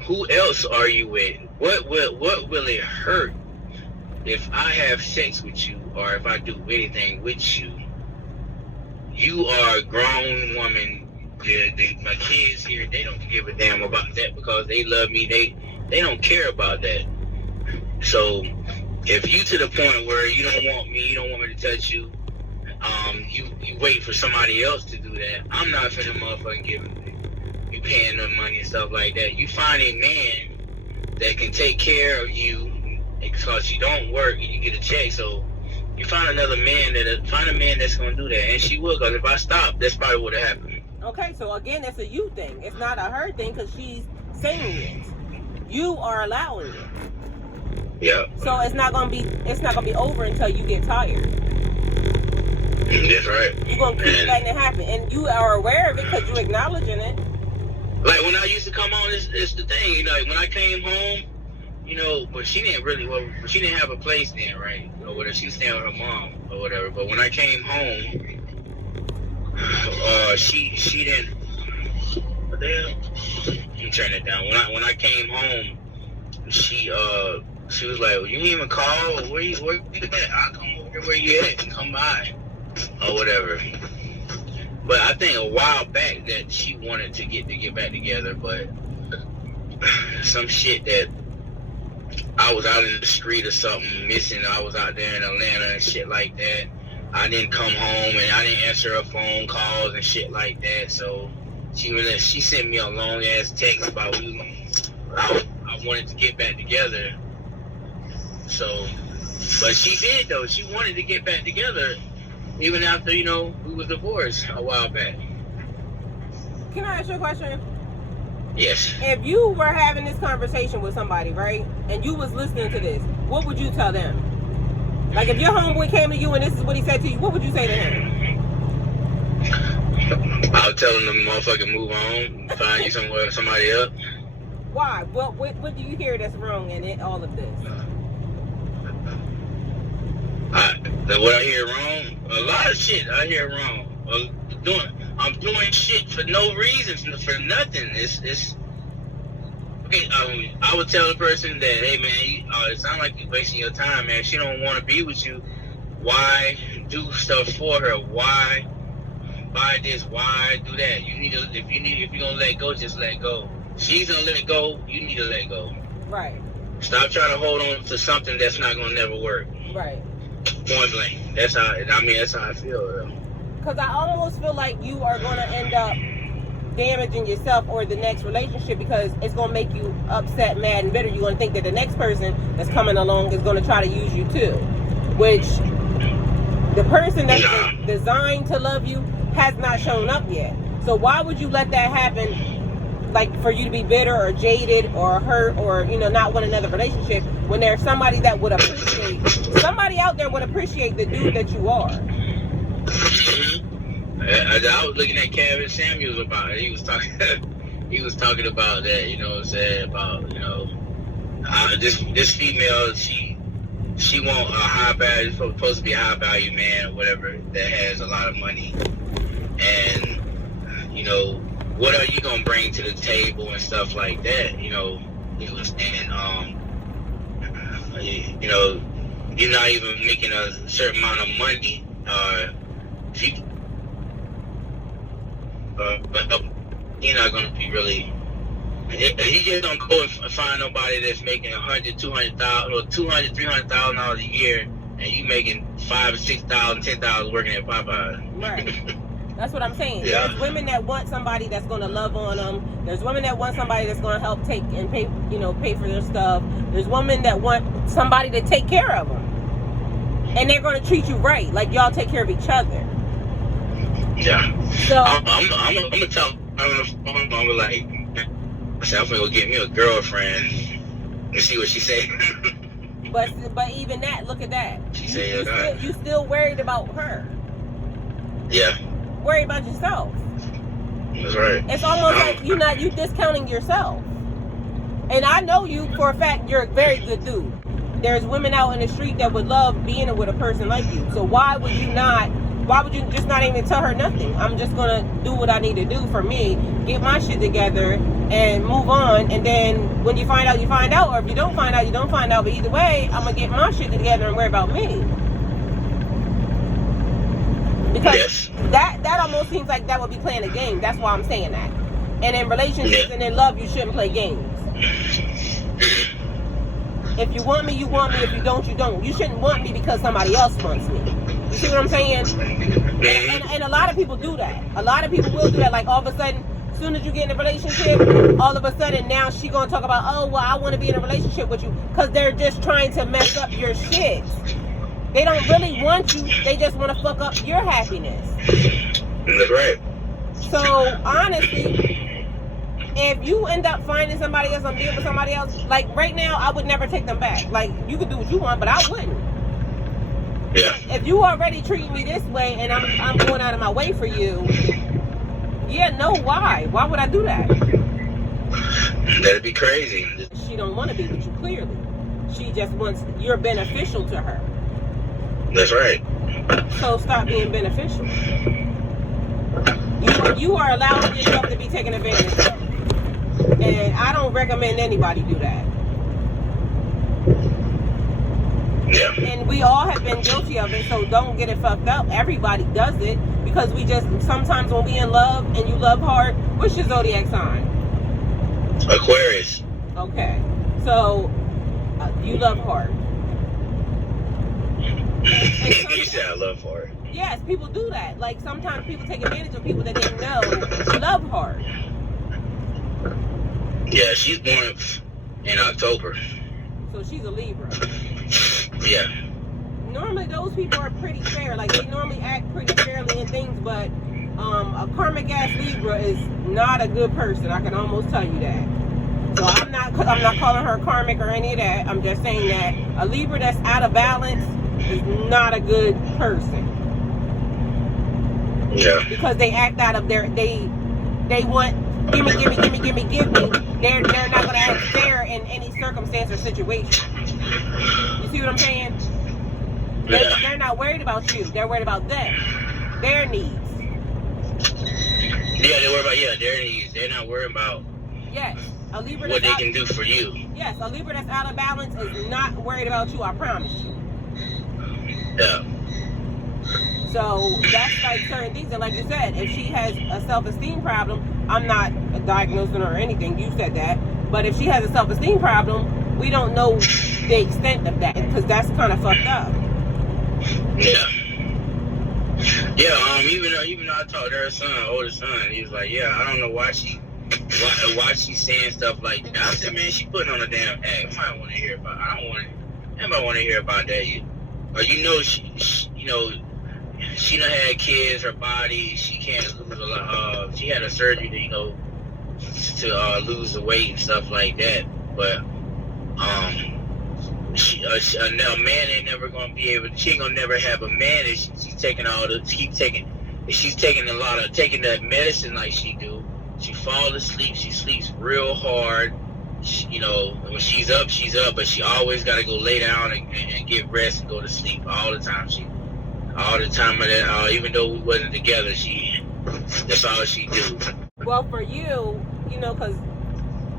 Who else are you with? What will it hurt if I have sex with you or if I do anything with you? You are a grown woman. My kids here, they don't give a damn about that because they love me. They don't care about that. So if you to the point where you don't want me, you don't want me to touch you, you wait for somebody else to do that. I'm not finna motherfucking you paying them money and stuff like that. You find a man that can take care of you because you don't work and you get a check. So you find another man find a man that's gonna do that, and she will. Because if I stop, that's probably what happened. Okay, so again, it's a you thing. It's not a her thing because she's saying it. You are allowing it. Yeah. So it's not gonna be over until you get tired. That's right. You're gonna keep letting it happen, and you are aware of it because you're acknowledging it. Like when I used to come on, it's the thing, when I came home, but she didn't she didn't have a place then, right? Or whatever, she was staying with her mom or whatever. But when I came home, she didn't. What the hell? Let me turn it down. When I came home, she was like, well, you didn't even call. Where you at? I'll come over where you at and come by. or whatever. But I think a while back that she wanted to get back together, but some shit that I was out in the street or something missing. I was out there in Atlanta and shit like that. I didn't come home and I didn't answer her phone calls and shit like that. So she sent me a long ass text about I wanted to get back together. So, but she did though. She wanted to get back together even after, you know, we was divorced a while back. Can I ask you a question? Yes. If you were having this conversation with somebody, right, and you was listening to this, what would you tell them? Like, if your homeboy came to you and this is what he said to you, what would you say to him? I'll tell him to motherfucking move on, find you somebody else. Why? What do you hear that's wrong in all of this? What I hear wrong? A lot of shit I hear wrong. I'm doing shit for no reason, for nothing. It's okay. I would tell the person that, hey man, it sounds like you're wasting your time, man. If she don't want to be with you, why do stuff for her? Why buy this? Why do that? If you're gonna let go, just let go. She's gonna let go. You need to let go. Right. Stop trying to hold on to something that's not gonna never work. Right. Point blank. That's how I feel. Because I almost feel like you are going to end up damaging yourself or the next relationship, because it's going to make you upset, mad, and bitter. You're going to think that the next person that's coming along is going to try to use you too, which the person that's designed to love you has not shown up yet. So why would you let that happen, like for you to be bitter or jaded or hurt or, you know, not want another relationship, when there's somebody that would appreciate, somebody out there would appreciate the dude that you are. I was looking at Kevin Samuels about it. He was talking about that, you know what I'm saying, about, you know, this female, she want a high value, supposed to be a high value man or whatever, that has a lot of money. And, you know, what are you gonna bring to the table and stuff like that? You know, he was saying, you know, you're not even making a certain amount of money, but you're not gonna be really. He just don't go and find nobody that's making $100,000, $200,000 or $200,000, $300,000 a year, and you making $5,000, $6,000, $10,000 working at Popeye. Right. That's what I'm saying. Yeah. There's women that want somebody that's going to love on them. There's women that want somebody that's going to help take and pay, you know, pay for their stuff. There's women that want somebody to take care of them, and they're going to treat you right, like y'all take care of each other. Yeah. So I'm gonna tell. I'm gonna like. I said I'm gonna go get me a girlfriend and see what she say. But even that, look at that. You still worried about her. Yeah. Worried about yourself. That's right. It's almost like you discounting yourself. And I know you for a fact. You're a very good dude. There's women out in the street that would love being with a person like you. So why would you just not even tell her nothing? I'm just gonna do what I need to do for me, get my shit together, and move on. And then when you find out, you find out. Or if you don't find out, you don't find out. But either way, I'm gonna get my shit together and worry about me. Because that almost seems like that would be playing a game. That's why I'm saying that. And in relationships and in love, you shouldn't play games. If you want me, you want me. If you don't, you don't. You shouldn't want me because somebody else wants me. You see what I'm saying? And a lot of people do that. A lot of people will do that. Like all of a sudden, as soon as you get in a relationship, all of a sudden now she gonna talk about, oh, well, I want to be in a relationship with you, because they're just trying to mess up your shit. They don't really want you. They just want to fuck up your happiness. That's right. So honestly, if you end up finding somebody else, I'm dealing with somebody else, like right now, I would never take them back. Like, you could do what you want, but I wouldn't. Yeah. If you already treating me this way and I'm going out of my way for you, yeah, no, why? Why would I do that? That'd be crazy. She don't want to be with you, clearly. She just wants, you're beneficial to her. That's right. So stop being beneficial. You are allowing yourself to be taken advantage of. And I don't recommend anybody do that. Yeah. Yeah. And we all have been guilty of it, so don't get it fucked up. Everybody does it because we just, sometimes when we in love and you love hard, what's your zodiac sign? Aquarius. Okay. So, you love hard. You said I love hard. Yes, people do that. Like, sometimes people take advantage of people that they know love hard. Yeah, she's born in October. So she's a Libra. Yeah. Normally those people are pretty fair. Like, they normally act pretty fairly in things, but a karmic ass Libra is not a good person. I can almost tell you that. So I'm not calling her karmic or any of that. I'm just saying that a Libra that's out of balance is not a good person. Yeah. Because they act out of their, they want give me. They're not gonna act fair in any circumstance or situation. You see what I'm saying? They're not worried about you. They're worried about them, their needs. Yeah, they worry about their needs. They're not worried about a Libra what they can do for you. Yes, a Libra that's out of balance is not worried about you. I promise you. Yeah. So that's like certain things, and like you said, if she has a self-esteem problem, I'm not diagnosing her or anything. You said that, but if she has a self-esteem problem, we don't know the extent of that because that's kind of fucked up. Yeah. Yeah. Even though I talked to her son, oldest son, he was like, yeah, I don't know why she's saying stuff like that. I said, man, she putting on a damn act. I don't want to hear about. Anybody want to hear about that? She done had kids, her body, she can't lose a lot. She had a surgery to lose the weight and stuff like that. But a man ain't never gonna be able. She ain't gonna never have a man if she's taking taking the medicine like she do. She falls asleep. She sleeps real hard. When she's up, but she always got to go lay down and get rest and go to sleep all the time. Even though we wasn't together, that's all she do. Well, for you, because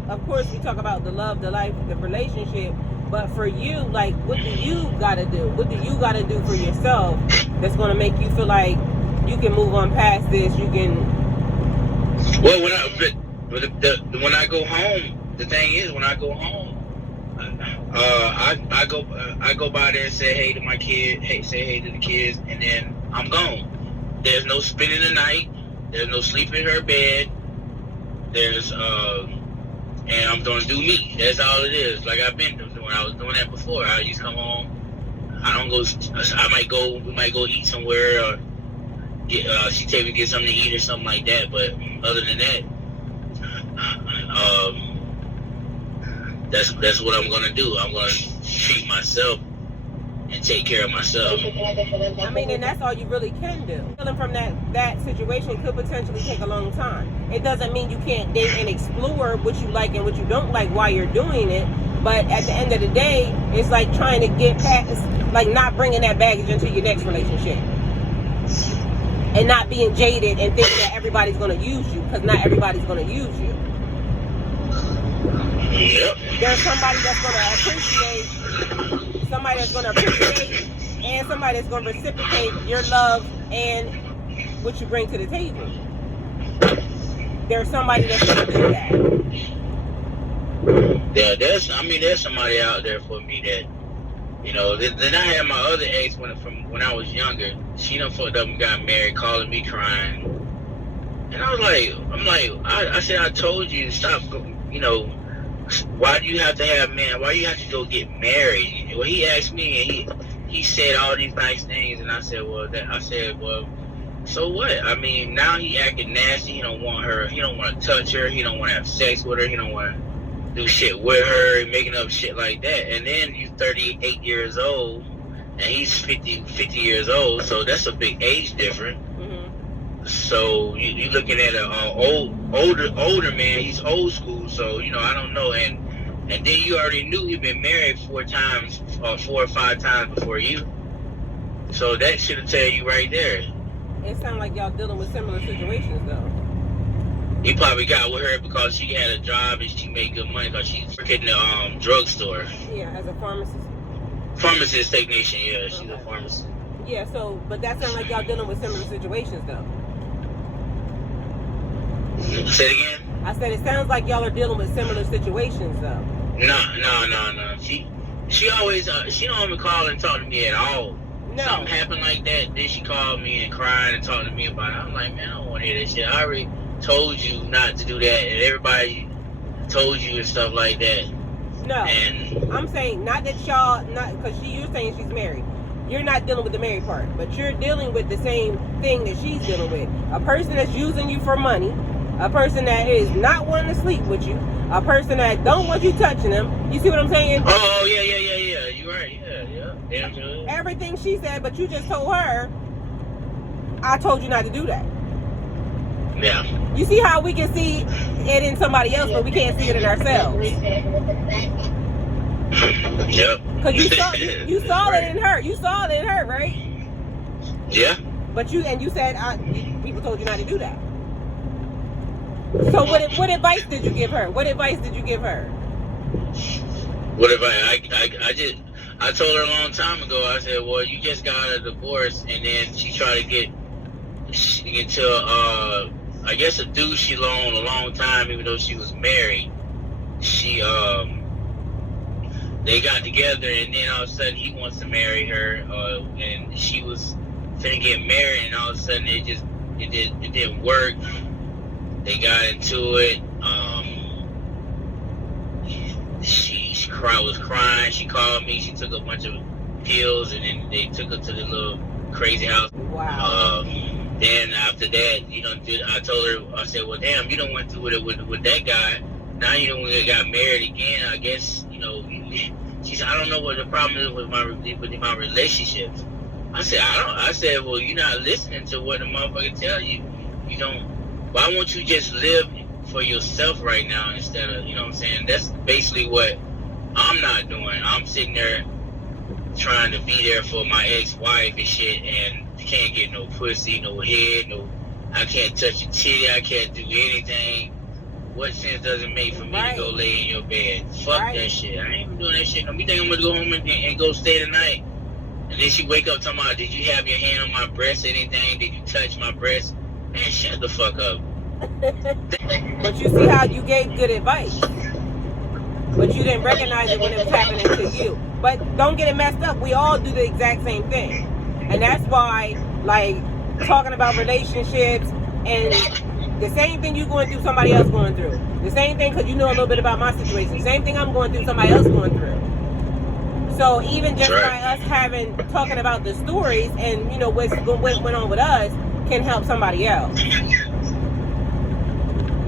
of course we talk about the love, the life, the relationship, but for you, like, what do you got to do? What do you got to do for yourself that's going to make you feel like you can move on past this? You can. Well, when I go home, the thing is, when I go home, I go by there and say hey to my kid, say hey to the kids, and then I'm gone. There's no spending the night. There's no sleep in her bed. And I'm gonna do me. That's all it is. Like I've been doing. I was doing that before. I used to come home. We might go eat somewhere, or she take me to get something to eat or something like that. But other than that, that's what I'm gonna do. I'm gonna treat myself and take care of myself. I mean, and that's all you really can do. Healing from that situation could potentially take a long time. It doesn't mean you can't date and explore what you like and what you don't like while you're doing it. But at the end of the day, it's like trying to get past, like not bringing that baggage into your next relationship. And not being jaded and thinking that everybody's going to use you, because not everybody's going to use you. Yep. There's somebody that's going to appreciate, and somebody that's going to reciprocate your love and what you bring to the table. There's somebody that's going to do that. Yeah, there's somebody out there for me that, then I had my other ex from when I was younger. She done fucked up and got married, calling me crying. And I said, I told you to stop, why do you have to have man? Why do you have to go get married? Well, he asked me, and he said all these nice things, and I said, well, so what? I mean, now he acting nasty. He don't want her. He don't want to touch her. He don't want to have sex with her. He don't want to do shit with her, making up shit like that. And then you're 38 years old, and he's 50 years old, so that's a big age difference. Mm-hmm. So you're looking at an older man. He's old school, so I don't know. And then you already knew he'd been married 4 or 5 times before you. So that should tell you right there. It sounds like y'all dealing with similar situations, though. He probably got with her because she had a job and she made good money because she's working in the drugstore. Yeah, as a pharmacist. Pharmacist technician, yeah, she's a pharmacist. Yeah, so, but that sounds like y'all dealing with similar situations, though. Say it again? I said it sounds like y'all are dealing with similar situations, though. No. She always, she don't even call and talk to me at all. No. Something happened like that, then she called me and crying and talking to me about it. I'm like, man, I don't want to hear that shit. I already told you not to do that, and everybody told you and stuff like that. No, and I'm saying not that y'all, not because you're saying she's married. You're not dealing with the married part, but you're dealing with the same thing that she's dealing with. A person that's using you for money, a person that is not wanting to sleep with you, a person that don't want you touching them. You see what I'm saying? Oh, yeah. You're right. Yeah. Damn good. Everything she said, but you just told her, I told you not to do that. Yeah. You see how we can see it in somebody else, but we can't see it in ourselves. Yep. Because you saw it in her. You saw it in her, right? Yeah. But you said people told you not to do that. So what advice did you give her? What advice did you give her? What advice? I told her a long time ago. I said, well, you just got a divorce, and then she tried to get into I guess a dude she known a long time, even though she was married. They got together, and then all of a sudden he wants to marry her, and she was finna get married, and all of a sudden it didn't work. They got into it. She was crying. She called me. She took a bunch of pills, and then they took her to the little crazy house. Wow. Then after that, I told her, I said, well, damn, you don't went through it with that guy. Now you don't got married again. I guess, she said, I don't know what the problem is with my relationships. I said, well, you're not listening to what the motherfucker tell you. Why won't you just live for yourself right now instead of, you know what I'm saying? That's basically what I'm not doing. I'm sitting there trying to be there for my ex-wife and shit, and can't get no pussy, no head, I can't touch your titty, I can't do anything. What sense does it make for me to go lay in your bed? Fuck that shit. I ain't even doing that shit. You think I'm gonna go home and go stay the night? And then she wake up talking about, did you have your hand on my breast or anything? Did you touch my breast? Man, shut the fuck up. But you see how you gave good advice, but you didn't recognize it when it was happening to you. But don't get it messed up. We all do the exact same thing. And that's why, like, talking about relationships and the same thing you going through, somebody else going through. The same thing, because you know a little bit about my situation. Same thing I'm going through, somebody else going through. So even just by us talking about the stories and, what went on with us can help somebody else. You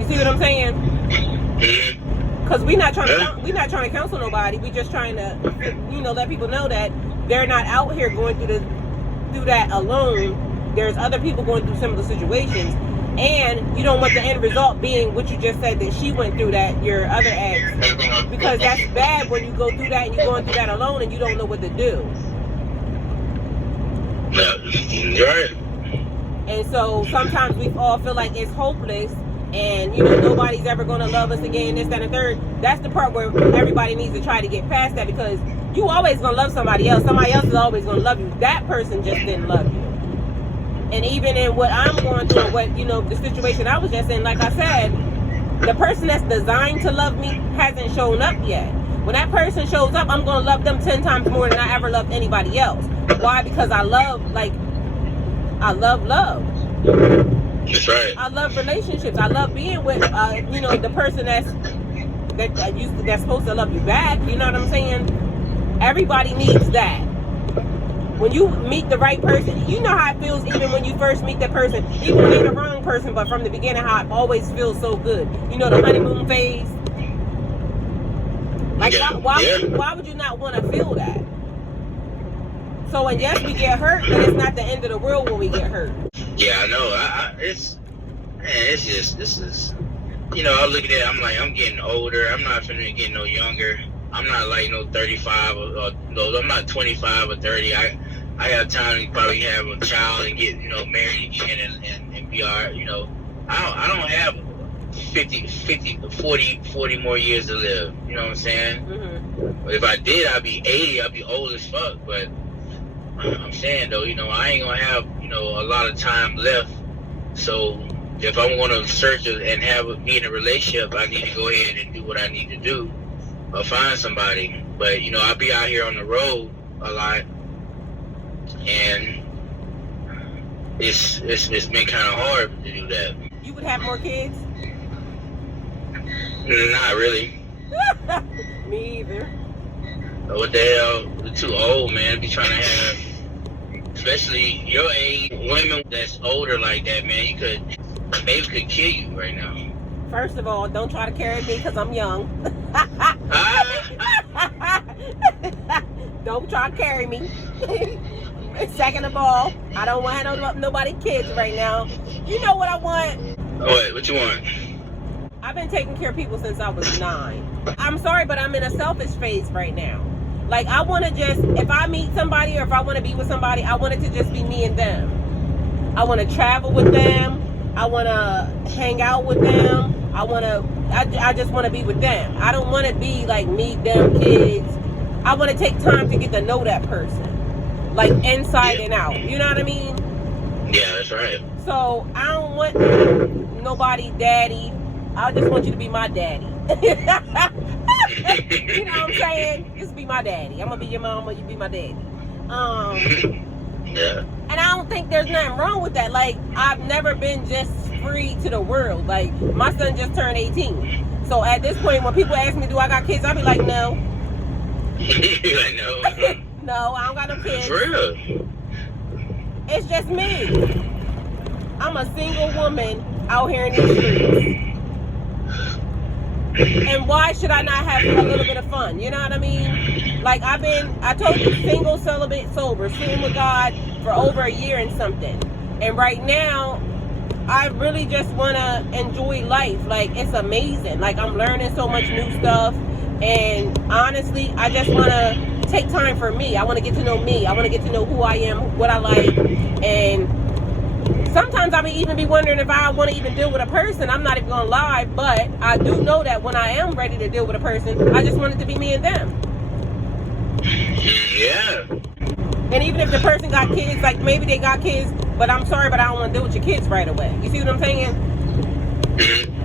see what I'm saying? Because we're not trying to counsel nobody. We're just trying to, let people know that they're not out here going through that alone. There's other people going through similar situations, and you don't want the end result being what you just said that she went through, that your other ex, because that's bad when you go through that and you're going through that alone and you don't know what to do. Right. And so sometimes we all feel like it's hopeless, and nobody's ever going to love us again, this, that, and the third. That's the part where everybody needs to try to get past that, because you always going to love somebody else. Somebody else is always going to love you. That person just didn't love you. And even in what I'm going through, the situation I was just in, like I said, the person that's designed to love me hasn't shown up yet. When that person shows up, I'm going to love them 10 times more than I ever loved anybody else. Why? Because I love love. That's right. I love relationships. I love being with, the person that's supposed to love you back. You know what I'm saying? Everybody needs that. When you meet the right person, you know how it feels even when you first meet that person. Even when they're the wrong person, but from the beginning, how it always feels so good. The honeymoon phase. Like, why would you not want to feel that? So, and yes, we get hurt, but it's not the end of the world when we get hurt. Yeah, I know. This is, I look at it, I'm like, I'm getting older. I'm not finna get no younger. I'm not like 35 or I'm not 25 or 30. I have time to probably have a child and get, married again and be all right, I don't have 40 more years to live. You know what I'm saying? Mm-hmm. But if I did, I'd be 80. I'd be old as fuck. But I'm saying though, I ain't gonna have a lot of time left. So if I'm gonna search and be in a relationship, I need to go ahead and do what I need to do, or find somebody. But I'll be out here on the road a lot, and it's been kind of hard to do that. You would have more kids? Not really. Me either. What the hell? We're too old, man. Be trying to have, especially your age, women that's older like that, man. Maybe could kill you right now. First of all, don't try to carry me because I'm young. Don't try to carry me. Second of all, I don't want to have nobody kids right now. You know what I want? What you want? I've been taking care of people since I was 9. I'm sorry, but I'm in a selfish phase right now. Like, I want to just, if I meet somebody or if I want to be with somebody, I want it to just be me and them. I want to travel with them. I want to hang out with them. I just want to be with them. I don't want to be like me, them, kids. I want to take time to get to know that person. Like inside and out. You know what I mean? Yeah, that's right. So I don't want nobody daddy. I just want you to be my daddy. You know what I'm saying? Just be my daddy. I'm gonna be your mama, you be my daddy. Yeah. And I don't think there's nothing wrong with that. Like, I've never been just free to the world. Like, my son just turned 18. So at this point, when people ask me, do I got kids? I'll be like, no. I know. No, I don't got no kids. For real. It's just me. I'm a single woman out here in these streets. And why should I not have a little bit of fun? You know what I mean? Like, I told you, single, celibate, sober, sitting with God for over a year and something. And right now, I really just want to enjoy life. Like, it's amazing. Like, I'm learning so much new stuff. And honestly, I just want to take time for me. I want to get to know me. I want to get to know who I am, what I like. And sometimes I even be wondering if I want to even deal with a person. I'm not even going to lie, but I do know that when I am ready to deal with a person, I just want it to be me and them. Yeah. And even if the person got kids, like maybe they got kids, but I'm sorry, but I don't want to deal with your kids right away. You see what I'm saying?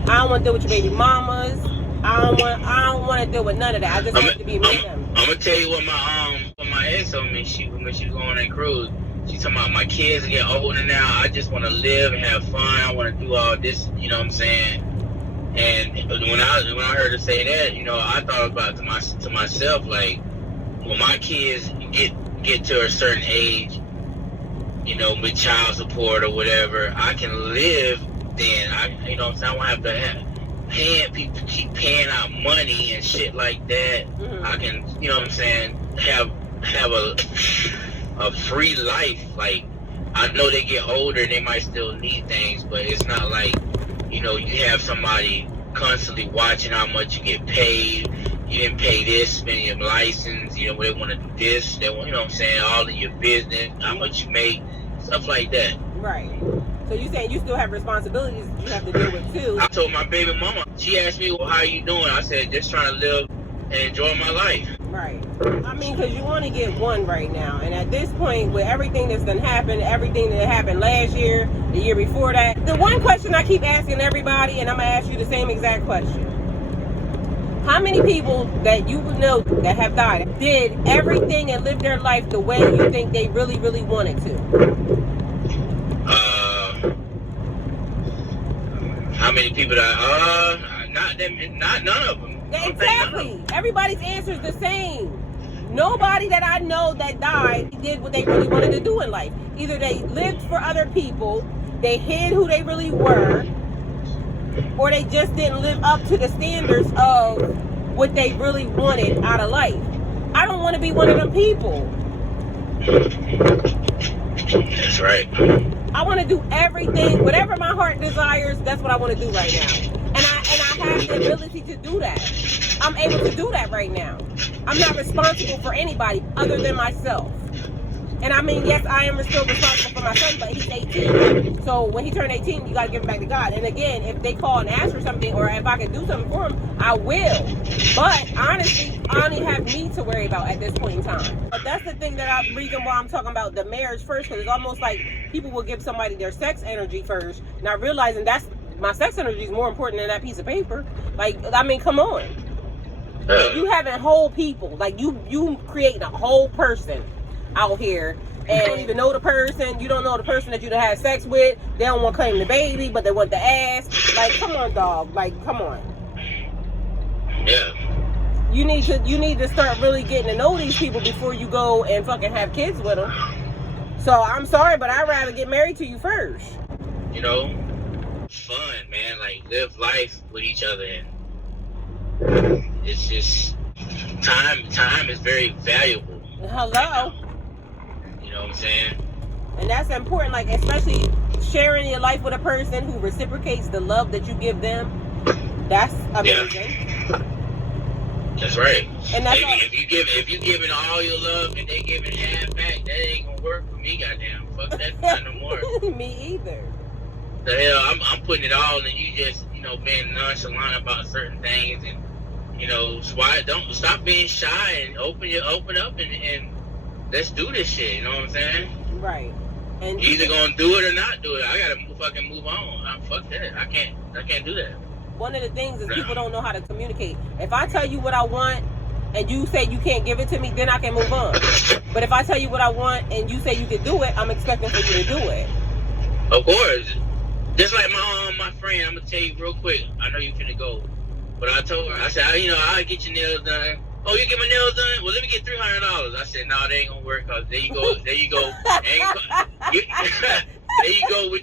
I don't want to deal with your baby mamas. I don't want to deal with none of that. I just want it to be me and them. I'm gonna tell you what my ex told me when she was going on that cruise. She talking about my kids are getting older now. I just want to live and have fun. I want to do all this. You know what I'm saying? And when I heard her say that, I thought about to myself, like, when my kids get to a certain age, with child support or whatever, I can live. Then I won't have to paying people, keep paying out money and shit like that. Mm-hmm. I can, have a free life. Like, I know they get older and they might still need things, but it's not like, you have somebody constantly watching how much you get paid. You didn't pay this, spend your license, they want to do this, they want, all of your business, how much you make, stuff like that. Right. So you saying you still have responsibilities you have to deal with too. I told my baby mama, she asked me, well, how you doing? I said, just trying to live and enjoy my life. Right. I mean, because you only get one right now. And at this point, with everything that's done happened, everything that happened last year, the year before that, the one question I keep asking everybody, and I'm going to ask you the same exact question. How many people that you know that have died did everything and lived their life the way you think they really, really wanted to? How many people that not none of them. Exactly. Everybody's answer is the same. Nobody that I know that died did what they really wanted to do in life. Either they lived for other people, they hid who they really were, or they just didn't live up to the standards of what they really wanted out of life. I don't want to be one of them people. That's right. I want to do everything, whatever my heart desires, that's what I want to do right now. And I have the ability to do that. I'm able to do that right now. I'm not responsible for anybody other than myself. And I mean, yes, I am still responsible for my son, but he's 18. So when he turned 18, you got to give him back to God. And again, if they call and ask for something, or if I can do something for him, I will. But honestly, I only have me to worry about at this point in time. But that's the thing reason why I'm talking about the marriage first, because it's almost like people will give somebody their sex energy first, not realizing my sex energy is more important than that piece of paper. Like, I mean, come on. You having whole people, like you creating a whole person out here, and you don't even know the person. You don't know the person that you done had sex with. They don't want to claim the baby, but they want the ass. Like, come on, dog. Like, come on. Yeah. You need to start really getting to know these people before you go and fucking have kids with them. So I'm sorry, but I'd rather get married to you first. You know, fun, man. Like, live life with each other, and it's just time is very valuable. Hello. You know what I'm saying? And that's important, like, especially sharing your life with a person who reciprocates the love that you give them. That's amazing. Yeah. That's right. And that's if you giving all your love and they giving half back, that ain't gonna work for me. Goddamn, fuck that not no more. Me either. The hell, I'm putting it all, and you just being nonchalant about certain things, and why don't stop being shy and open up and let's do this shit. You know what I'm saying? Right. And you either gonna do it or not do it. I gotta fucking move on. Fuck that. I can't do that. One of the things is people don't know how to communicate. If I tell you what I want and you say you can't give it to me, then I can move on. But if I tell you what I want and you say you can do it, I'm expecting for you to do it. Of course. Just like my friend, I'm gonna tell you real quick. I know you finna go, but I told her, I said, I'll get your nails done. Oh, you get my nails done? Well, let me get $300. I said, no, that ain't gonna work. Cause there you go. There you go. There you go.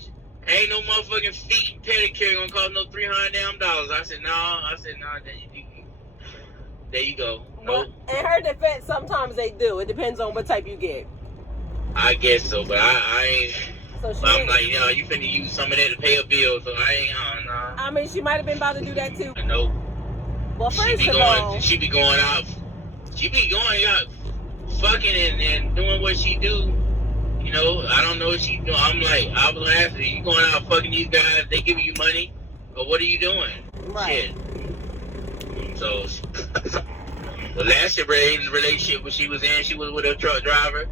Ain't no motherfucking feet and pedicure gonna cost no $300 damn. I said, no. There you go. Well, in her defense, sometimes they do. It depends on what type you get. I guess so, but I ain't. So I'm like, you finna use some of that to pay a bill, so I ain't, no. I mean, she might have been about to do that too. No. Well, first of all, she be going out fucking and doing what she do. I don't know what she do. I'm like, I was asking, you going out fucking these guys, they giving you money, but what are you doing? Right. Shit. So, the last relationship when she was in, she was with a truck driver.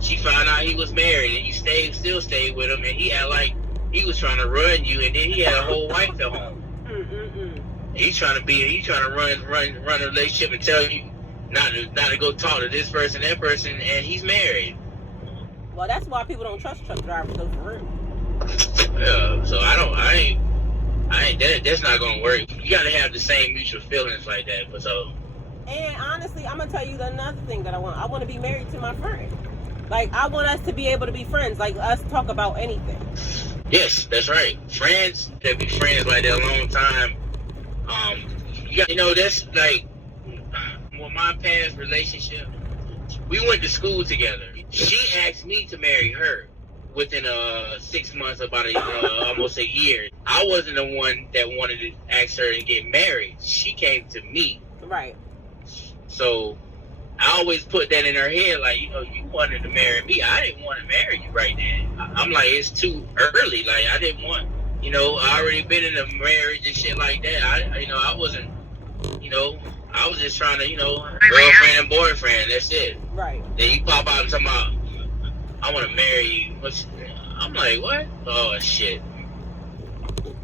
She found out he was married, and you still stayed with him, and he had like he was trying to run you, and then he had a whole wife at home. He's trying to run a relationship and tell you not to go talk to this person, that person, and he's married. Well, that's why people don't trust truck drivers, though, for real. Yeah, so I ain't. That's not gonna work. You gotta have the same mutual feelings like that. But so. And honestly, I'm gonna tell you another thing that I want. I want to be married to my friend. Like, I want us to be able to be friends. Like, us talk about anything. Yes, that's right. Friends that be friends like that a long time. That's like my past relationship. We went to school together. She asked me to marry her within 6 months, about almost a year. I wasn't the one that wanted to ask her to get married. She came to me. Right. So I always put that in her head, like, you wanted to marry me. I didn't want to marry you right then. I'm like, it's too early. Like, I didn't want, I already been in a marriage and shit like that. I wasn't, I was just trying to, girlfriend and boyfriend. That's it. Right. Then you pop out and talk about, I want to marry you. I'm like, what? Oh, shit.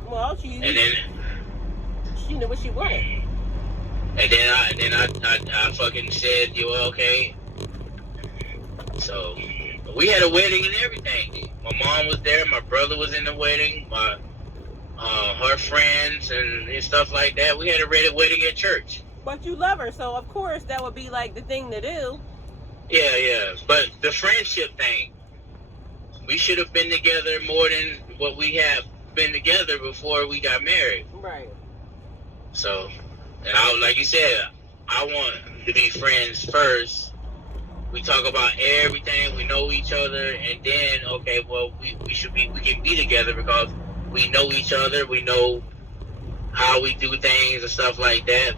Well, she knew what she wanted. And then I fucking said, you okay? So we had a wedding and everything. My mom was there. My brother was in the wedding. Her friends and stuff like that. We had a wedding at church. But you love her, so of course that would be like the thing to do. Yeah. But the friendship thing, we should have been together more than what we have been together before we got married. Right. So, and like you said, I want to be friends first. We talk about everything. We know each other, and then we can be together because we know each other. We know how we do things and stuff like that.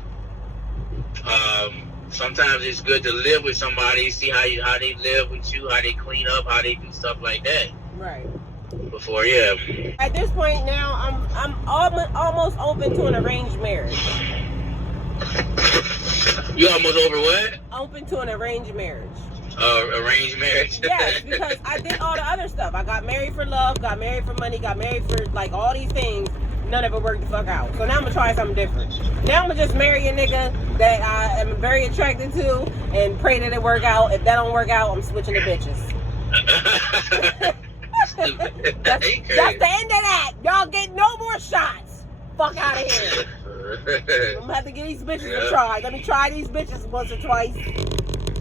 sometimes it's good to live with somebody, see how they live with you, how they clean up, how they do stuff like that. Right. Before, yeah. At this point now, I'm almost open to an arranged marriage. You almost over what? Open to an arranged marriage. Arranged marriage? Yes, because I did all the other stuff. I got married for love, got married for money, got married for like all these things. None of it worked the fuck out. So now I'm gonna try something different. Now I'm gonna just marry a nigga that I am very attracted to and pray that it work out. If that don't work out, I'm switching to bitches. That's the end of that. Y'all get no more shots. Fuck out of here. I'm gonna have to give these bitches a try. Let me try these bitches once or twice.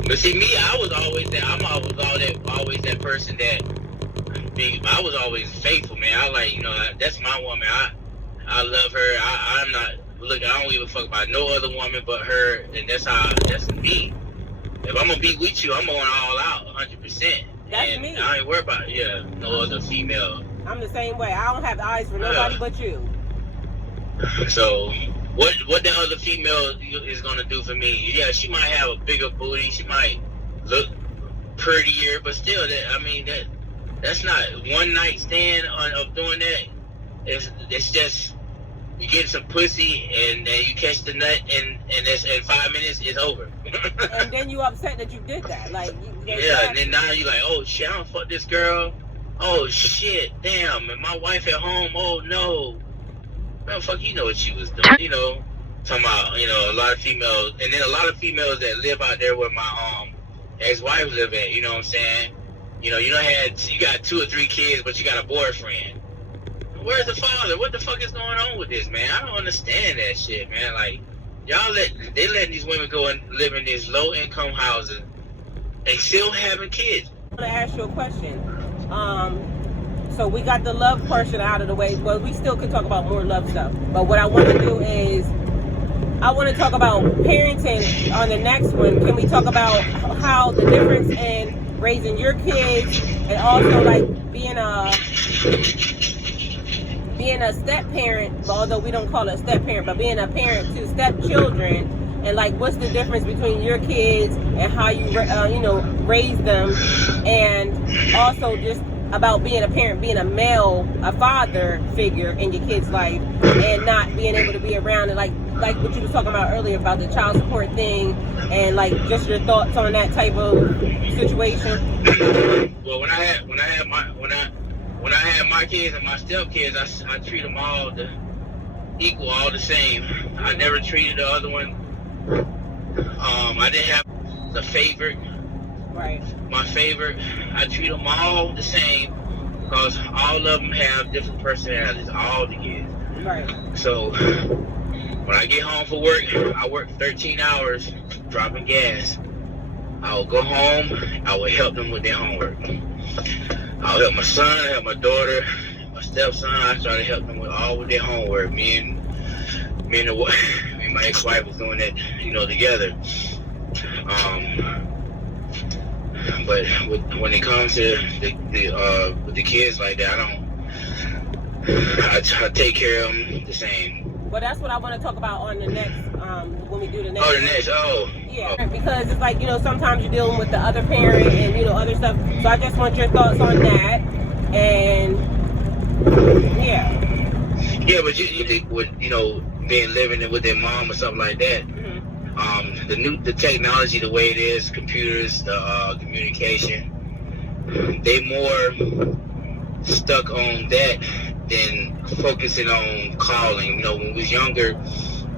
But see, me, I was always that. I'm always that person that. I was always faithful, man. I like, that's my woman. I love her. I'm not. Look, I don't give a fuck about no other woman but her, and that's me. If I'm gonna be with you, I'm going all out, 100%. That's me. I ain't worried about no other female. I'm the same way. I don't have eyes for nobody but you. So, what the other female is gonna do for me? Yeah, she might have a bigger booty. She might look prettier, but still, that's not one night stand of doing that. It's just you get some pussy and then you catch the nut and in 5 minutes it's over. And then you upset that you did that, like. And then now you like, oh shit, I don't fuck this girl. Oh shit, damn, and my wife at home. Oh no, man, fuck, you know what she was doing. Talking about a lot of females, and then a lot of females that live out there where my ex-wife live at. You know what I'm saying? You got 2 or 3 kids, but you got a boyfriend. Where's the father? What the fuck is going on with this, man? I don't understand that shit, man. Like, they letting these women go and live in these low-income houses and still having kids. I want to ask you a question. So we got the love portion out of the way, but we still could talk about more love stuff. But what I want to do is, I want to talk about parenting on the next one. Can we talk about how the difference in raising your kids and also like being a step parent, although we don't call it a step parent, but being a parent to step children, and like what's the difference between your kids and how you raise them, and also just about being a parent, being a father figure in your kid's life, and not being able to be around, and like what you was talking about earlier about the child support thing, and like just your thoughts on that type of situation. Well, when I had my kids and my step kids, I treat them all equal, all the same. I never treated the other one. I didn't have the favorite. Right. My favorite. I treat them all the same because all of them have different personalities. All the kids. Right. So when I get home from work, I work 13 hours dropping gas. I will go home. I will help them with their homework. I'll help my son, help my daughter, my stepson. I try to help them with their homework. Me and my ex-wife was doing that, together. But when it comes to the kids like that, I take care of them the same. Well, that's what I want to talk about on the next, when we do the next. Oh, the next, Yeah, because it's like, sometimes you're dealing with the other parent and, other stuff. So I just want your thoughts on that. And, yeah. Yeah, but you think with, being living with their mom or something like that, the technology, the way it is, computers, the communication, they more stuck on that than focusing on calling. When we was younger,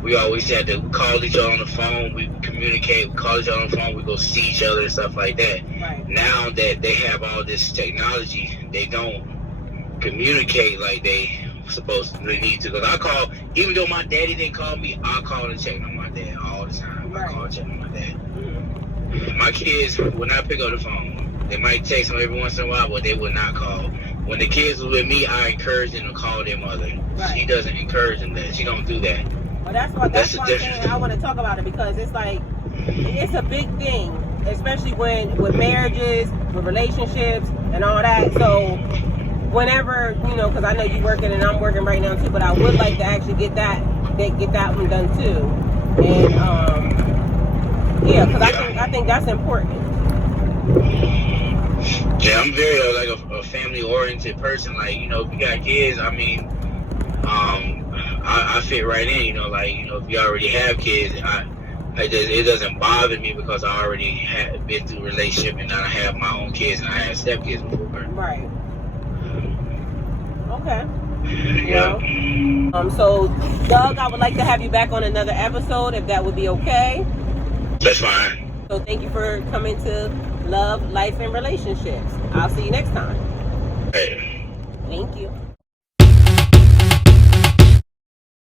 we always had to call each other on the phone. We communicate. We call each other on the phone. We go see each other and stuff like that. Right. Now that they have all this technology, they don't communicate like they supposed to need to. Because I call, even though my daddy didn't call me, I call and check on my dad all the time. Right. I call and check on my dad. Mm-hmm. My kids will not pick up the phone. They might text me every once in a while, but they will not call. When the kids were with me, I encourage them to call their mother. Right. She doesn't encourage them that. She don't do that. Well, that's one thing I want to talk about it, because it's like, it's a big thing, especially with marriages, with relationships, and all that. So whenever, because I know you're working and I'm working right now too, but I would like to actually get that one done too. And Yeah, because I think that's important. Yeah, I'm very like a family oriented person. Like, you know, if you got kids, I mean, I fit right in. You know, like, you know, if you already have kids, it doesn't bother me because I already had been through a relationship and I have my own kids and I had stepkids before. Right. Okay. Yeah. Well, so Doug, I would like to have you back on another episode if that would be okay. That's fine. So thank you for coming to Love, Life, and Relationships. I'll see you next time.